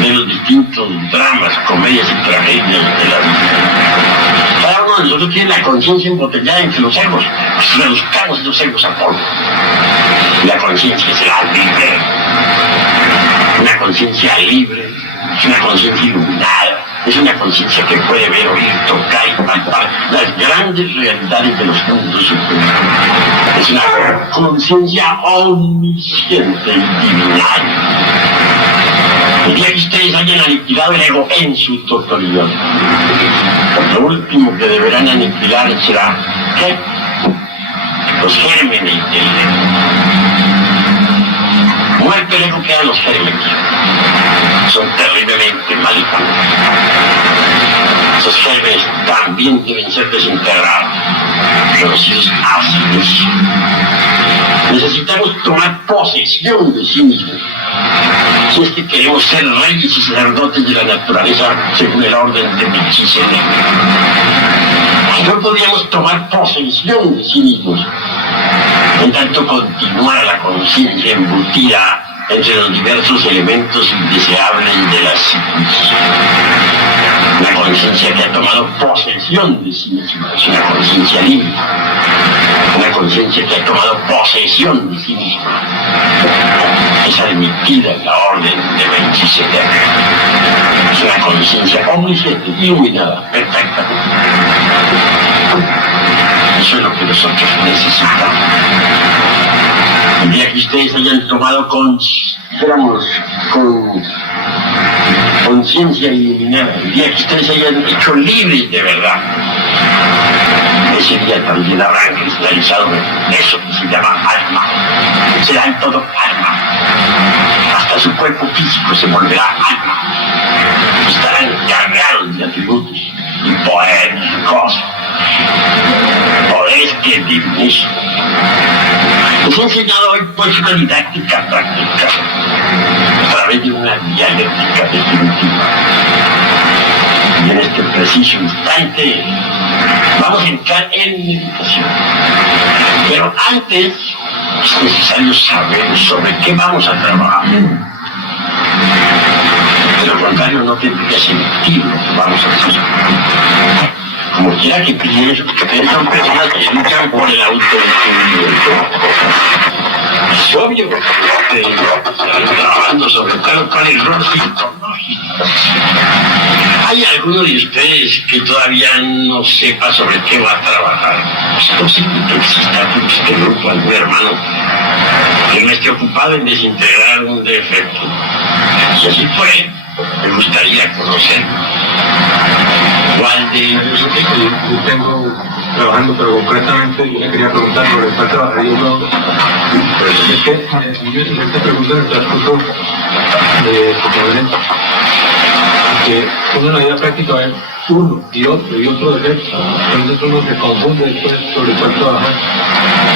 de los distintos dramas, comedias y tragedias de la vida. Cada uno de nosotros tiene la conciencia embotellada entre los egos, pues reduzcamos esos egos a polvo. La conciencia será libre. Una conciencia libre es una conciencia iluminada, es una conciencia que puede ver, oír, tocar y palpar las grandes realidades de los mundos superiores. Es una conciencia omnisciente y divinaria. El día que ustedes hayan aniquilado el ego en su totalidad, lo último que deberán aniquilar será, ¿qué? Los gérmenes del ego. Muerto el ego quedan los gérmenes. Son terriblemente malignos. Esos gérmenes también deben ser desenterrados, reducidos a silencio. Necesitamos tomar posesión de sí mismos. Si es que queremos ser reyes y sacerdotes de la naturaleza según el orden de Melquisedec. No podríamos tomar posesión de sí mismos, en tanto continuar la conciencia embutida entre los diversos elementos indeseables de la psiquis. Una conciencia que ha tomado posesión de sí misma es una conciencia libre. Una conciencia que ha tomado posesión de sí misma es admitida en la orden de Melquisedec. Es una conciencia omnisciente, iluminada, perfecta. Eso es lo que nosotros necesitamos. El día que ustedes hayan tomado conciencia iluminada, el día que ustedes hayan hecho libres de verdad, ese día también habrán cristalizado eso que se llama alma. Serán todo alma. Hasta su cuerpo físico se volverá alma. Estarán cargados de atributos y poéticos. Poderes que divinos. Les he enseñado hoy pues una didáctica práctica a través de una dialéctica definitiva. Y en este preciso instante vamos a entrar en meditación. Pero antes es necesario saber sobre qué vamos a trabajar. De lo contrario no tendría sentido lo que vamos a hacer. Como quiera que piensen, son personas que luchan por el autodescubrimiento. Es obvio que están trabajando sobre tal cual error psicológico. ¿Hay alguno de ustedes que todavía no sepa sobre qué va a trabajar? Es posible que exista en este grupo algún hermano que no esté ocupado en desintegrar un defecto. Si así fue, me gustaría conocerlo. ¿Cuál de ellos? Yo tengo trabajando, pero concretamente yo le quería preguntar sobre cuál trabajaría uno. Es que esta pregunta en el transcurso de conferencia, que uno en la vida práctica ve uno y otro defecto, entonces uno se confunde después sobre cuál trabajar.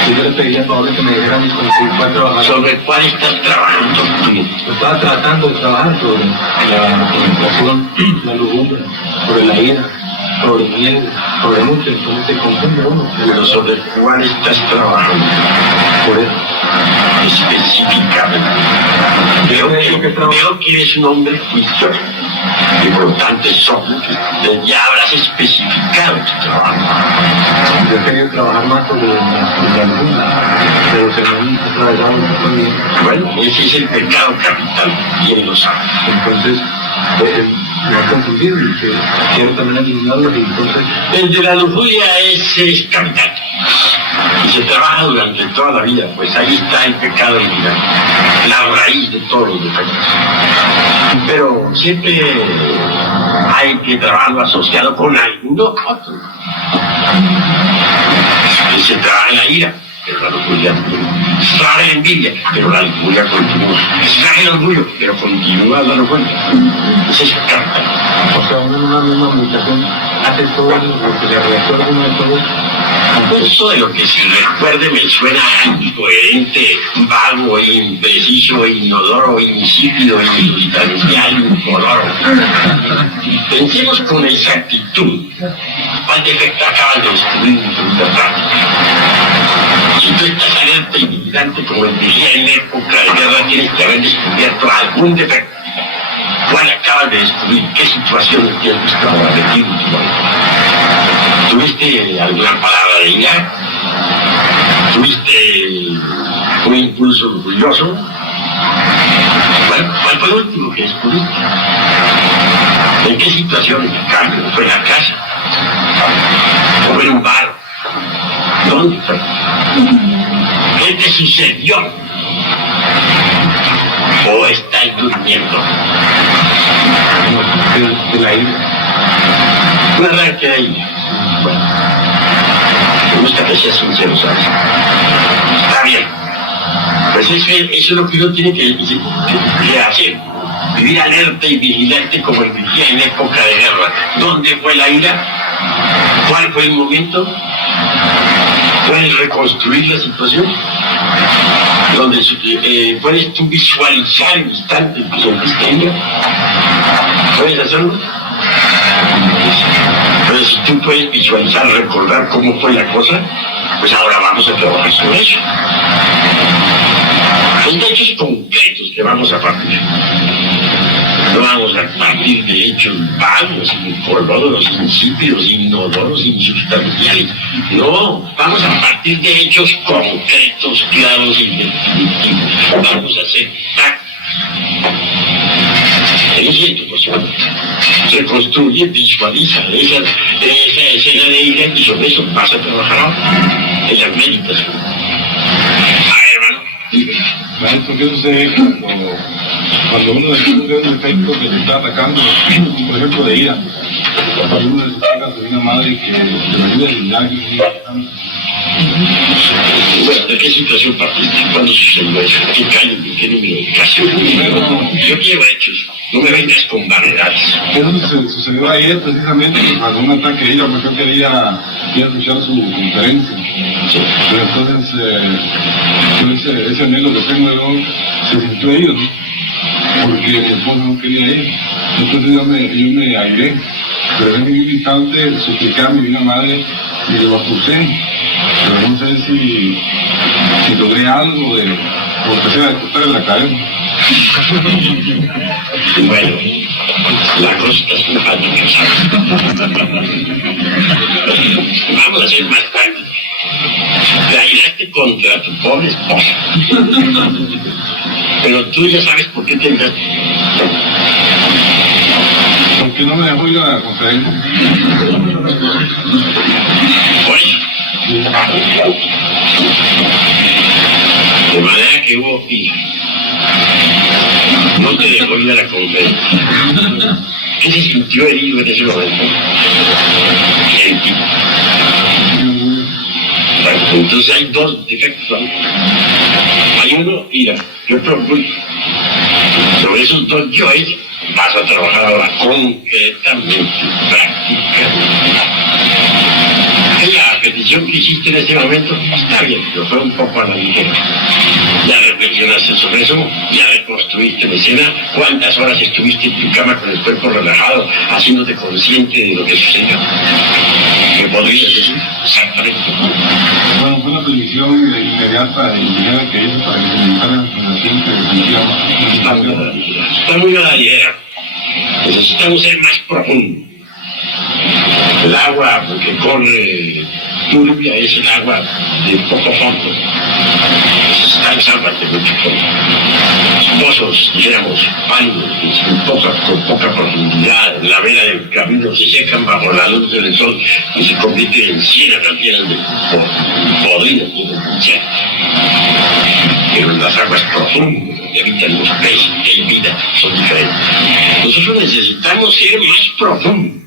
Si yo le pediría por favor que me dijeran cuál trabajar. ¿Sobre cuál estás trabajando tú? Estaba tratando de trabajar sobre la concentración, la lujuria, sobre la ira, sobre el miedo, sobre mucho, entonces se confunde uno. Pero ¿sobre cuál estás trabajando? Por eso. Específicamente. Veo que eres un hombre juicioso. Lo importante es que ya habrás especificado tu trabajo. Yo he querido trabajar más sobre la luna, pero se me han atravesado un poco bien. Bueno, ese es el pecado capital, bien lo sabes. Entonces, me ha confundido y que quiero también eliminarlo y entonces... El de la lujuria es capital. Y se trabaja durante toda la vida, pues ahí está el pecado original, la raíz de todos los defectos. Pero siempre hay que trabajarlo asociado con alguno otro. Se trabaja en la ira, pero la lujuria no. Se trabaja en la envidia, pero la lujuria continúa. Se trabaja en el orgullo, pero continúa la lujuria. Ese es el capital. O sea, uno en una misma meditación hace todo lo que le recuerda uno de todo. Eso de lo que se recuerde me suena incoherente, vago, impreciso, inodoro, insípido, insustancial, incoloro. Pensemos con exactitud cuál defecto acabas de descubrir en tu vida práctica. Si tú estás alerta y vigilante como el vigía en época de guerra, tienes que haber descubierto algún defecto. ¿Cuál acabas de descubrir? ¿Qué situación tienes buscado repetir últimamente? ¿Tuviste alguna palabra de ira? ¿Tuviste un impulso orgulloso? ¿Cuál fue el último que descubriste? ¿En qué situación? ¿En el cambio? ¿Fue en la casa? ¿O fue en un bar? ¿Dónde fue? ¿Qué te sucedió? ¿O estás durmiendo? De la ira. Un arranque de ira. Bueno, me gusta que seas sincero, ¿sabes? Está bien. Pues eso es lo que uno tiene que hacer. Vivir alerta y vigilante como el vigía en época de guerra. ¿Dónde fue la ira? ¿Cuál fue el momento? ¿Puedes reconstruir la situación? Donde puedes tú visualizar el instante que sentiste ira. ¿Puedes hacerlo? Pero si tú puedes visualizar, recordar cómo fue la cosa, pues ahora vamos a trabajar sobre eso. Hay de hechos concretos que vamos a partir. No vamos a partir de hechos vagos, incoloros, insípidos, inodoros, insustanciales. No, vamos a partir de hechos concretos, claros y definitivos. Vamos a hacer tu posición. Reconstruye, visualiza esa escena de ira y sobre eso vas a trabajar ahora. de la meditación. A ver, hermano, dime. Maestro, ¿qué sucede cuando uno descubre un efecto que le está atacando, por ejemplo, de ira? Cuando uno le saca a una madre que le ayuda a lidiar y bueno, ¿de qué situación partiste? ¿Cuándo sucedió eso? ¿Qué calle? ¿Qué número de caso? Yo quiero hechos, no me vengas con barreras. Eso sucedió ayer precisamente cuando un ataque de ira, porque yo quería escuchar su conferencia. Sí. Pero entonces, ese anhelo que tengo yo se sintió herido, ¿no? Porque mi esposa no quería ir. Entonces yo me airé. Pero en un instante supliqué a mi vida madre y lo acusé. Pero no sé si logré algo de lo que sea de cortarle la cabeza. Bueno, la cosa está simpática, ¿sabes? Vamos a ser más prácticos. Te airaste contra tu pobre esposa. Pero tú ya sabes por qué te airaste. Porque no me dejó ir a la conferencia. Por eso. De manera que hubo ira. No te dejó ir a la conferencia. ¿Qué se sintió herido en ese momento? En ti. Bueno, entonces hay dos defectos, ¿no? Hay uno, ira, y otro, orgullo. Sobre esos dos yoes vas a trabajar ahora concretamente, prácticamente. La petición que hiciste en este momento está bien, pero fue un poco a la ligera. Ya reflexionaste sobre eso, ya reconstruiste la escena. ¿Cuántas horas estuviste en tu cama con el cuerpo relajado, haciéndote consciente de lo que sucedió? ¿Qué podrías decir? Exactamente. Bueno, fue una previsión inmediata y ligera que hice para que se evitara la relación que sentía. Está muy a la ligera. Necesitamos ser más profundos. El agua que corre turbia es el agua de poco fondo. Están salvas de mucho fondo. Pozos, dijéramos, pandos, con poca profundidad. En la vela del camino se secan bajo la luz del sol y se convierten en ciénagas llenas de podridas de desechar. Pero las aguas profundas, donde habitan los peces que hay vida, son diferentes. Nosotros necesitamos ser más profundos.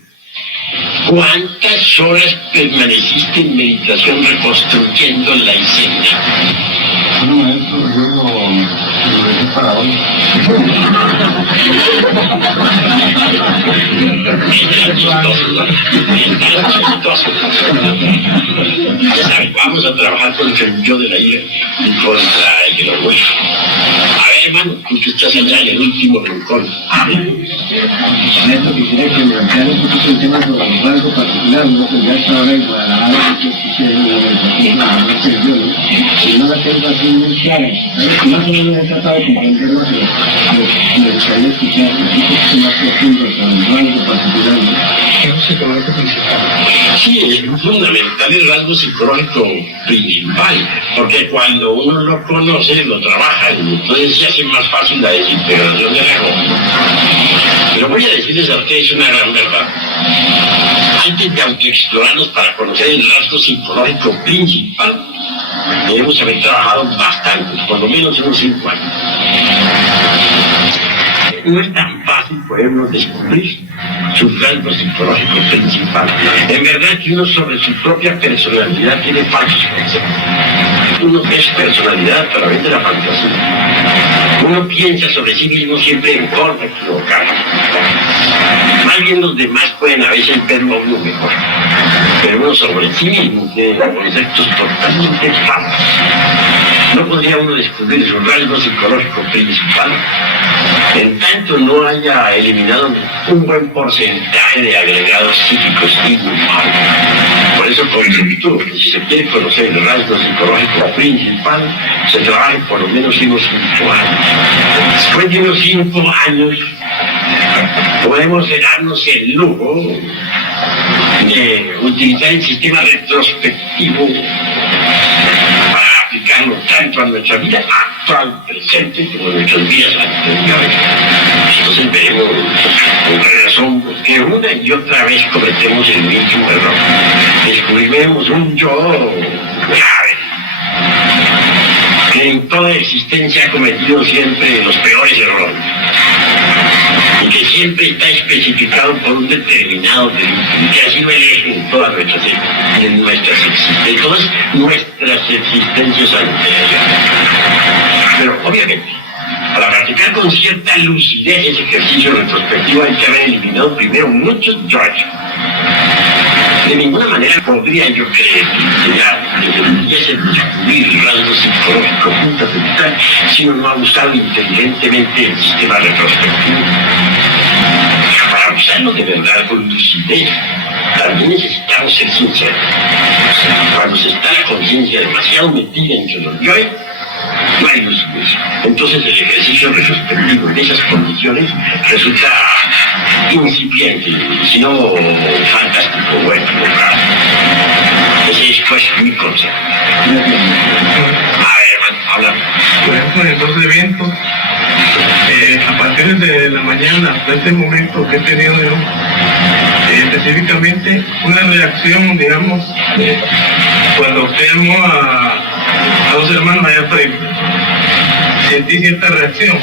¿Cuántas horas permaneciste en meditación reconstruyendo la escena? Bueno, maestro, yo lo dejé para hoy. Ya sabes, vamos a trabajar contra el yo de la ira y contra el de los huesos. A ver, hermano, tú que estás allá en el último rincón. Maestro, quisiera que me ampliara un poquito el tema sobre algo particular, ¿no? Que ya estaba ahora en Guadalajara, que escuché en la meditación, no sé yo, ¿no? Y no la tengo así muy clara. Más o menos he tratado de comprender lo que me gustaría escuchar, un poquito más profundo sobre algo particular, ¿no? Sí, es fundamental el rasgo psicológico principal, porque cuando uno lo conoce, lo trabaja, y entonces se hace más fácil la desintegración del ego. Pero voy a decirles a ustedes una gran verdad. Antes de autoexplorarnos para conocer el rasgo psicológico principal, debemos haber trabajado bastante, por lo menos unos 5 años. No es tan fácil podernos descubrir su rasgo psicológico principal. En verdad que uno sobre su propia personalidad tiene falsos conceptos. Uno ve su personalidad a través de la fantasía. Uno piensa sobre sí mismo siempre en forma equivocada. Más bien los demás pueden a veces verlo a uno mejor, pero uno sobre sí mismo tiene conceptos totalmente falsos. No podría uno descubrir su rasgo psicológico principal en tanto no haya eliminado un buen porcentaje de agregados psíquicos inhumanos. Por eso conceptúo que si se quiere conocer el rasgo psicológico principal, se trabaje por lo menos unos 5 años. Después de unos 5 años, podemos darnos el lujo de utilizar el sistema retrospectivo para aplicarlo tanto a nuestra vida actual, presente, como a nuestras vidas anteriores. Entonces veremos con gran asombro que una y otra vez cometemos el mismo error. Descubriremos un yo toda existencia ha cometido siempre los peores errores y que siempre está especificado por un determinado delito y que ha sido el eje de todas nuestras existencias anteriores. Pero obviamente, para practicar con cierta lucidez ese ejercicio retrospectivo hay que haber eliminado primero muchos yoyos. De ninguna manera podría yo creer que pudiese descubrir rasgos psicológicos fundamental si uno no ha usado inteligentemente el sistema retrospectivo. Para usarlo de verdad con lucidez, también necesitamos ser sinceros. Cuando se está la conciencia demasiado metida entre los yoyos, no hay lucidez. Entonces el ejercicio retrospectivo en esas condiciones resulta incipiente, si no fantástico o equivocado. Ese es pues mi consejo. A ver, habla. Por ejemplo, en estos eventos, a partir de la mañana, de este momento que he tenido yo, específicamente una reacción, digamos, cuando tengo a dos hermanos allá frente, sentí cierta reacción.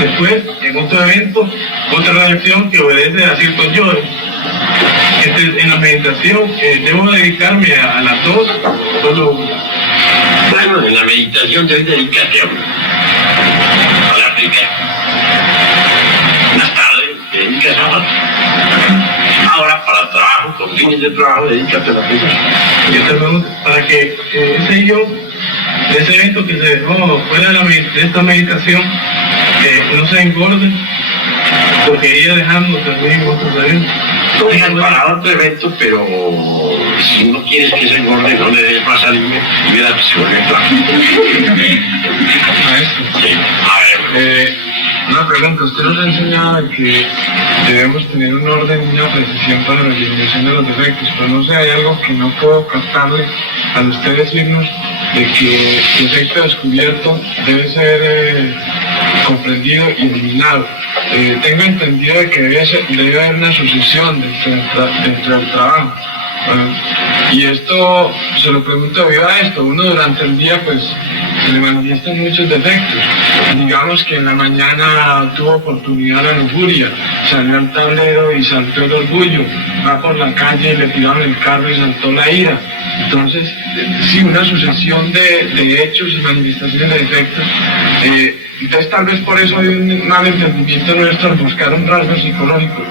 Después, en otro evento, otra reacción que obedece a ciertos yo. En la meditación, ¿debo dedicarme a las dos? Solo... Bueno, en la meditación debes dedicarte a la primera. Más tarde, te dedicas a otra. Ahora, para trabajo, con fines de trabajo, dedícate a la primera. Yo te pregunto, para que ese yo, de ese evento que se dejó fuera de esta meditación, no se engorde, porque iría dejando también otros eventos. Tú dejas para otro evento, pero si no quieres que se engorde, no le des más anime y verás que se vuelve flaco. Maestro, Sí, a ver. Una pregunta, usted nos ha enseñado que debemos tener un orden y una precisión para la eliminación de los defectos, pero no sé, hay algo que no puedo captarle al usted decirnos de que el defecto descubierto debe ser comprendido y eliminado. Tengo entendido de que debe haber una sucesión dentro del trabajo. Y esto se lo pregunto debido a esto. Uno durante el día pues se le manifiestan muchos defectos. Digamos que en la mañana tuvo oportunidad la lujuria, salió al tablero y saltó el orgullo, va por la calle y le tiraron el carro y saltó la ira. Entonces, sí, una sucesión de hechos y manifestaciones de defectos. Entonces tal vez por eso hay un mal entendimiento nuestro al buscar un rasgo psicológico.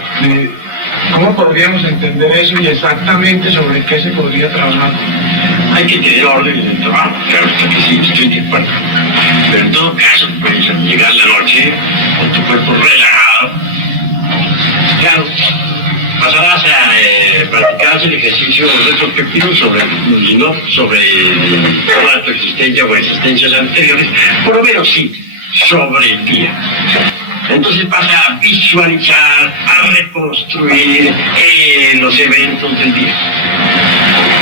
¿Cómo podríamos entender eso y exactamente sobre qué se podría trabajar? Hay que tener orden en el trabajo, claro está que sí, estoy de acuerdo. Pero en todo caso, puedes llegar la noche con tu cuerpo relajado. Claro, pasarás a practicar el ejercicio retrospectivo y no sobre toda tu existencia o existencias anteriores, por lo menos sí, sobre el día. Entonces vas a visualizar, a reconstruir los eventos del día.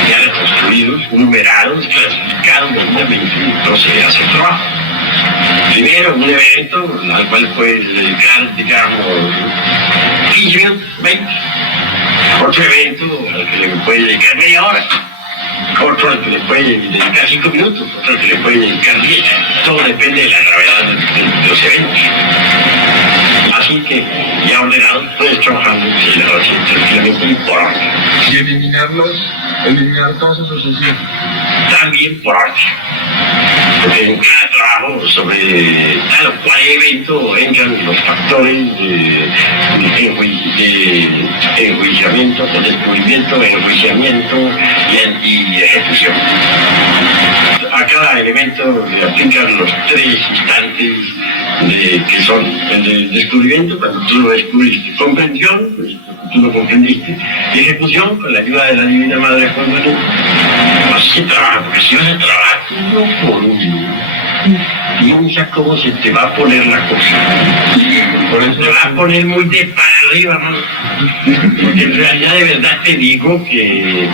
Ya reconstruidos, numerados, clasificados debidamente, entonces hacer trabajo. Primero, un evento al cual puedes dedicar, digamos, 15 minutos, 20. Otro evento al que le puedes dedicar media hora. Otro al que le puede dedicar 5 minutos, otro al que le puede dedicar 10. Todo depende de la gravedad de los eventos. Así que, ya ordenado, puedes trabajar tranquilamente y por orden. Y eliminar toda esa sucesión. También por orden. Porque en cada trabajo sobre tal o cual evento entran los factores de enjuiciamiento, de descubrimiento, enjuiciamiento y ejecución. A cada elemento le aplican los 3 instantes que son el de descubrimiento, cuando tú lo descubriste, comprensión, pues, tú lo comprendiste, y ejecución, con la ayuda de la Divina Madre cuando tú. Así se trabaja, porque si vas a trabajar uno por uno, piensa cómo se te va a poner la cosa. Por eso te va a poner muy de para arriba, ¿no? Porque en realidad de verdad te digo que...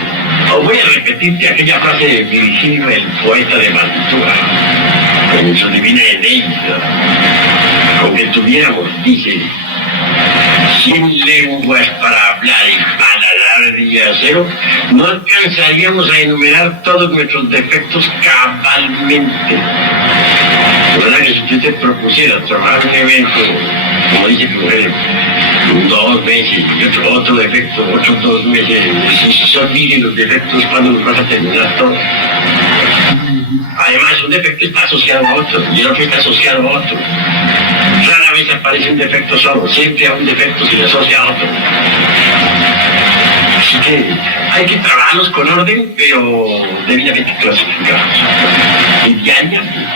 voy a repetirte aquella frase de Virgilio, el poeta de Mantua, en su Divina Eneida, aunque tuviéramos, dice, 100 lenguas para hablar y paladar sería cero, no alcanzaríamos a enumerar todos nuestros defectos cabalmente. De verdad que si usted te propusiera trabajar un evento, como dice tu mujer, 2 meses y otro defecto, otros 2 meses, si se olviden los defectos, ¿cuándo los vas a terminar todo? Además, un defecto está asociado a otro, y el otro está asociado a otro. Rara vez aparece un defecto solo, siempre a un defecto se le asocia a otro. Así que hay que trabajarlos con orden, pero debidamente clasificados. Y diariamente,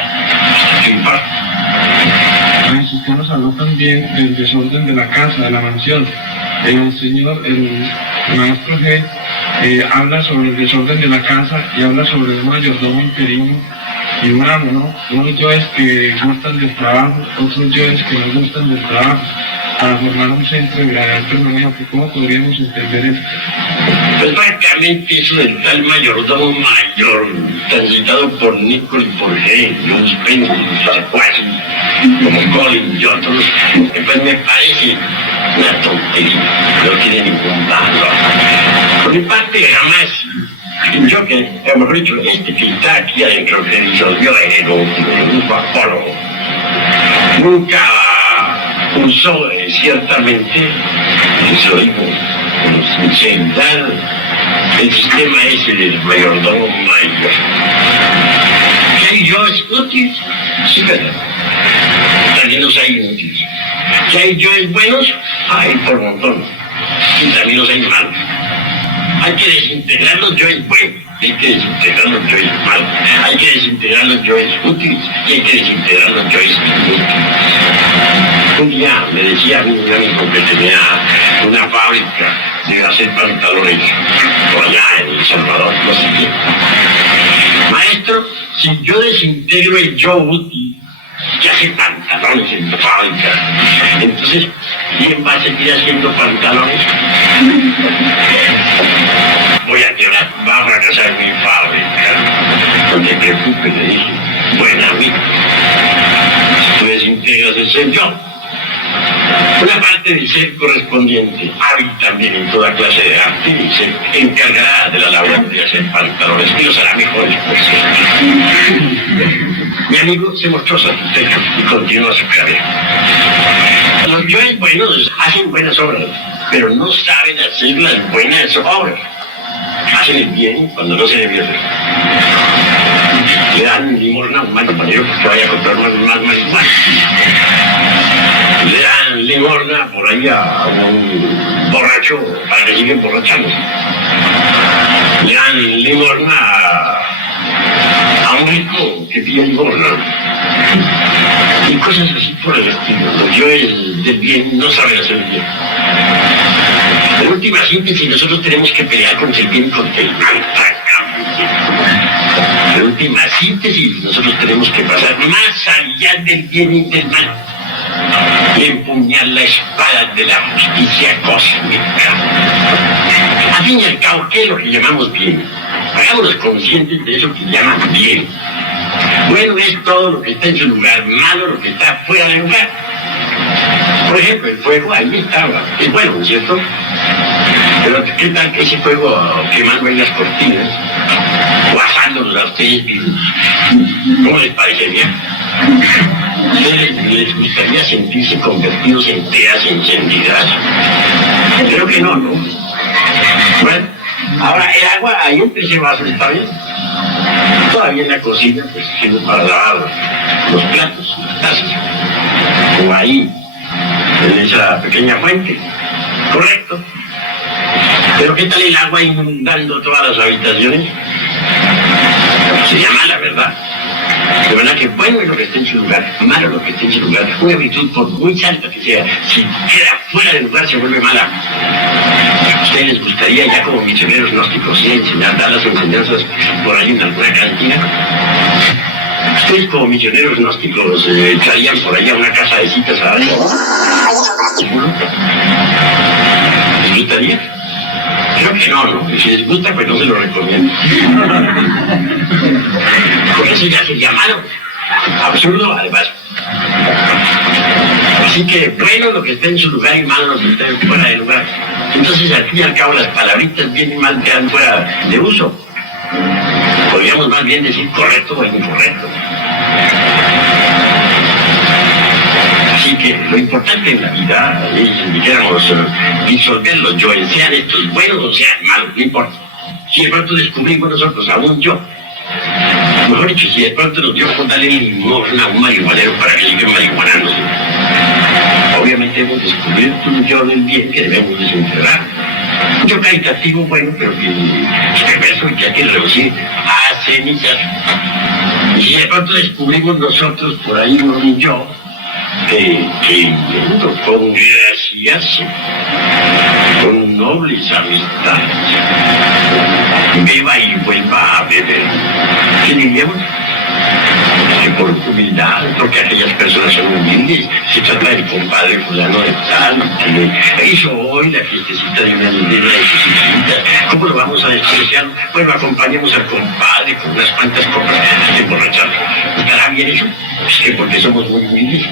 sin par. Usted nos habló también del desorden de la casa, de la mansión. El maestro G habla sobre el desorden de la casa y habla sobre el mayordomo interino y un amo, ¿no? Unos yoes que gustan del trabajo, otros yoes que no gustan del trabajo, para formar un centro de gran autonomía. ¿Cómo podríamos entender eso? Pues prácticamente eso del tal mayordomo mayor, transitado por Nicol y por G, John Spencer, como Colin y otros, pues me parece una tontería, no tiene ningún valor. Por mi parte, jamás, yo que, hemos dicho, que está aquí adentro, que disolvió en un vapólogo, nunca usó ciertamente, eso digo, con sinceridad, el sistema ese del mayordomo mayor. ¿Que hay yo es útil? Sí, verdad. También los hay inútiles. ¿Que hay yo es buenos? Hay por montón. Y también los hay malos. Hay que desintegrar los yoes buenos, hay que desintegrar los yoes malos, hay que desintegrar los yoes útiles y hay que desintegrar los yoes inútiles. Un día me decía a mí un amigo que tenía una fábrica de hacer pantalones por allá en El Salvador, no sé qué. Maestro, si yo desintegro el yo útil, que hace pantalones en la fábrica, entonces, ¿quién va a seguir haciendo pantalones? Voy a quebrar, va a fracasar mi fábrica. No te preocupes, le dije, buen amigo. Tú desintegras el ser yo. Una parte del ser correspondiente, hábil también en toda clase de arte, y se encargará de la labor de hacer pantalones y los hará mejores por siempre. Mi amigo se mostró satisfecho y continuó su carrera. Los yoes buenos hacen buenas obras, pero no saben hacer las buenas obras. Hacen el bien cuando no se debe hacer. Le dan limosna a un marihuanero que vaya a comprar más marihuana. Le dan limosna por ahí a un borracho para que siga emborrachando. Le dan limosna a un rico que pide limosna. Y cosas así por el estilo. Los yoes del bien no saben hacer el bien. En última síntesis, nosotros tenemos que pelear contra el bien y contra el mal. En última síntesis, nosotros tenemos que pasar más allá del bien y del mal y empuñar la espada de la justicia cósmica. Al fin y al cabo, ¿qué es lo que llamamos bien? Hagámonos conscientes de eso que llaman bien. Bueno es todo lo que está en su lugar, malo lo que está fuera de lugar. Por ejemplo, el fuego ahí estaba, es bueno, ¿no es cierto? Pero ¿qué tal que ese fuego quemando en las cortinas o asándolos a ustedes vivos? ¿Cómo les parecería? ¿Les gustaría sentirse convertidos en teas encendidas? Creo que no, ¿no? Bueno, ahora el agua ahí entre ese vaso está bien. Todavía en la cocina, pues sirve para lavar los platos, las tazas. O ahí, en esa pequeña fuente. Correcto. Pero ¿qué tal el agua inundando todas las habitaciones? Sería mala, ¿verdad? De verdad que bueno es lo que esté en su lugar, malo lo que esté en su lugar. Una virtud, por muy santa que sea, si queda fuera del lugar se vuelve mala. ¿A ustedes les gustaría ya como misioneros gnósticos enseñar, dar las enseñanzas por ahí en alguna cantina? ¿Ustedes como misioneros gnósticos echarían por ahí a una casa de citas a alguien? ¿Les gustaría? Creo que no, ¿no? Y si les gusta, pues no se lo recomiendo. Por eso ya sería malo. Absurdo, además. Así que bueno lo que está en su lugar y malo lo que está fuera de lugar. Entonces, al fin y al cabo, las palabritas bien y mal quedan fuera de uso. Podríamos más bien decir correcto o incorrecto. Así que lo importante en la vida es, si dijéramos, disolver los yoes, sean estos buenos o sean malos, no importa. Si de pronto descubrimos nosotros a un yo, mejor dicho, si de pronto nos dio por darle un marihuanero para que siga marihuanándose, obviamente hemos descubierto un yo del bien que debemos desenterrar. Un yo caritativo, bueno, pero que es perverso y que hay que reducir a cenizas. Y si de pronto descubrimos nosotros por ahí un yo que congraciarse con nobles amistades, beba y vuelva a beber. ¿Qué diríamos? Que por humildad, porque aquellas personas son humildes, se trata del compadre fulano de tal, que hizo hoy la fiestecita de una niñera de sus hijitas. ¿Cómo lo vamos a despreciar? Bueno, acompañemos al compadre con unas cuantas copas de emborracharlo. ¿Estará bien eso? Es que porque somos muy humildes.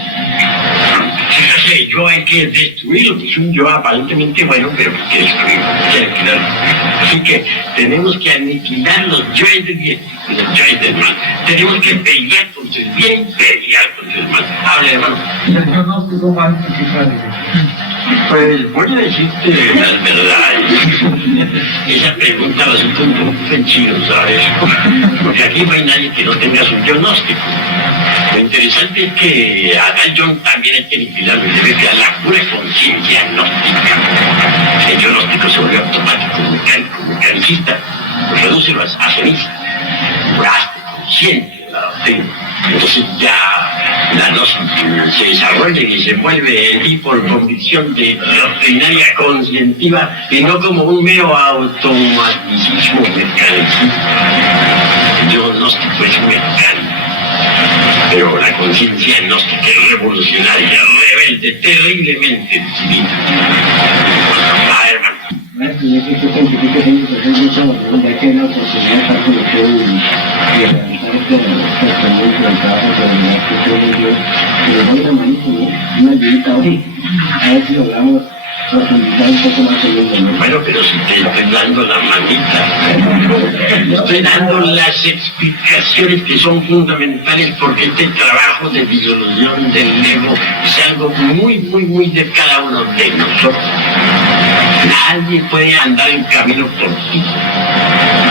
Ese yo hay que destruirlo, que es un yo aparentemente bueno, pero que hay que destruirlo, hay que aniquilarlo. Así que tenemos que aniquilar los yoes del bien y los yoes del mal. Tenemos que pelear contra el bien, pelear contra el mal. Hable, hermano. ¿Y el pronóstico mal qué sale? Pues voy a decirte las verdades. Esa pregunta va a ser un ofensivo, ¿sabes? Porque aquí no hay nadie que no tenga su diagnóstico. Lo interesante es que a tal John también hay que aniquilarlo y debe quedar la pura conciencia gnóstica. El diagnóstico se vuelve automático, mecánico, mecanicista. Pues redúcelo a ceniza. Hazte consciente de la doctrina. Entonces ya la gnosis se desarrolla y se vuelve en ti por convicción de doctrinaria conscientiva y no como un mero automaticismo mecanicista. El yo gnóstico es mecánico. Pero la conciencia gnóstica es revolucionaria, rebelde, terriblemente decidida. Maestro, yo creo que este científico tiene que hacer mucho valor, ya que la oportunidad de estar con usted y realizar este experimento del trabajo sobre la cuestión de Dios. Y le doy una manito, ¿no? Una ayudita hoy, a ver si logramos profundizar un poco más en ello, ¿no? Bueno, pero si te estoy dando la manita, estoy dando las explicaciones que son fundamentales porque este trabajo de disolución del ego es algo muy, muy, muy de cada uno de nosotros. Nadie puede andar en camino por ti,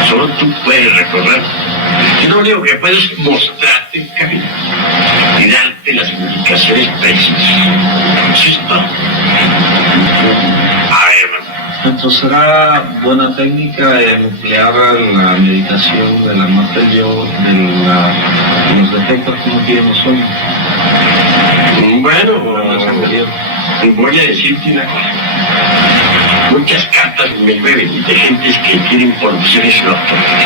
solo tú puedes recorrer. Y lo único que puedes es mostrarte el camino y darte las indicaciones precisas. ¿Sí está? Entonces, ¿será buena técnica emplear la meditación de la muerte del yo, de los defectos que uno tiene hoy? Bueno, voy a decirte una cosa. Muchas cartas me llueven de gentes que tienen porciones nocturnas.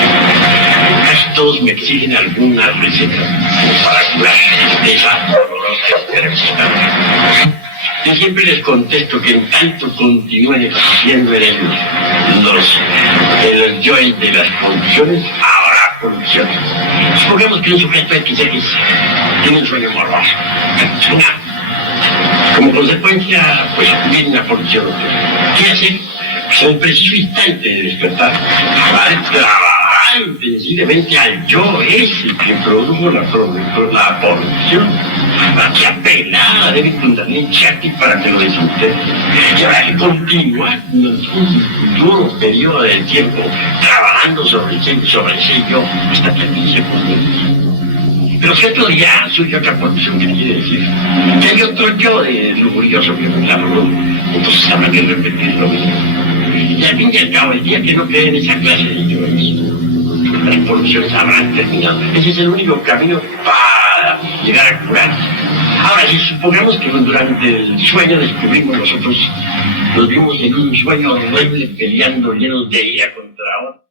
Casi todos me exigen alguna receta para curar de esa dolorosa enfermedad. Yo siempre les contesto que en tanto continúen existiendo en ellos los yoes de las condiciones, habrá condiciones. Supongamos que un sujeto X tiene un sueño morboso. Como consecuencia, pues viene una condición. ¿Qué hacer? Pues en el preciso instante de despertar, va a trabajar intensivamente al yo ese que produjo la porción. Va que apelar debe Kundalini Shakti para que lo disfrute. Y habrá que continuar un duro periodo de tiempo trabajando sobre ese yo hasta que aquí se pone. Pero si otro día surge otra condición, ¿qué quiere decir? Que hay otro yo de lujurioso que me la produce. Entonces habrá que repetir lo mismo. Y al fin y al cabo, el día que no quede en esa clase de yoes, las porciones habrán terminado. Ese es el único camino para llegar a curar. Ahora, si supongamos que durante el sueño descubrimos nosotros, nos vimos en un sueño horrible peleando llenos de ira contra otro,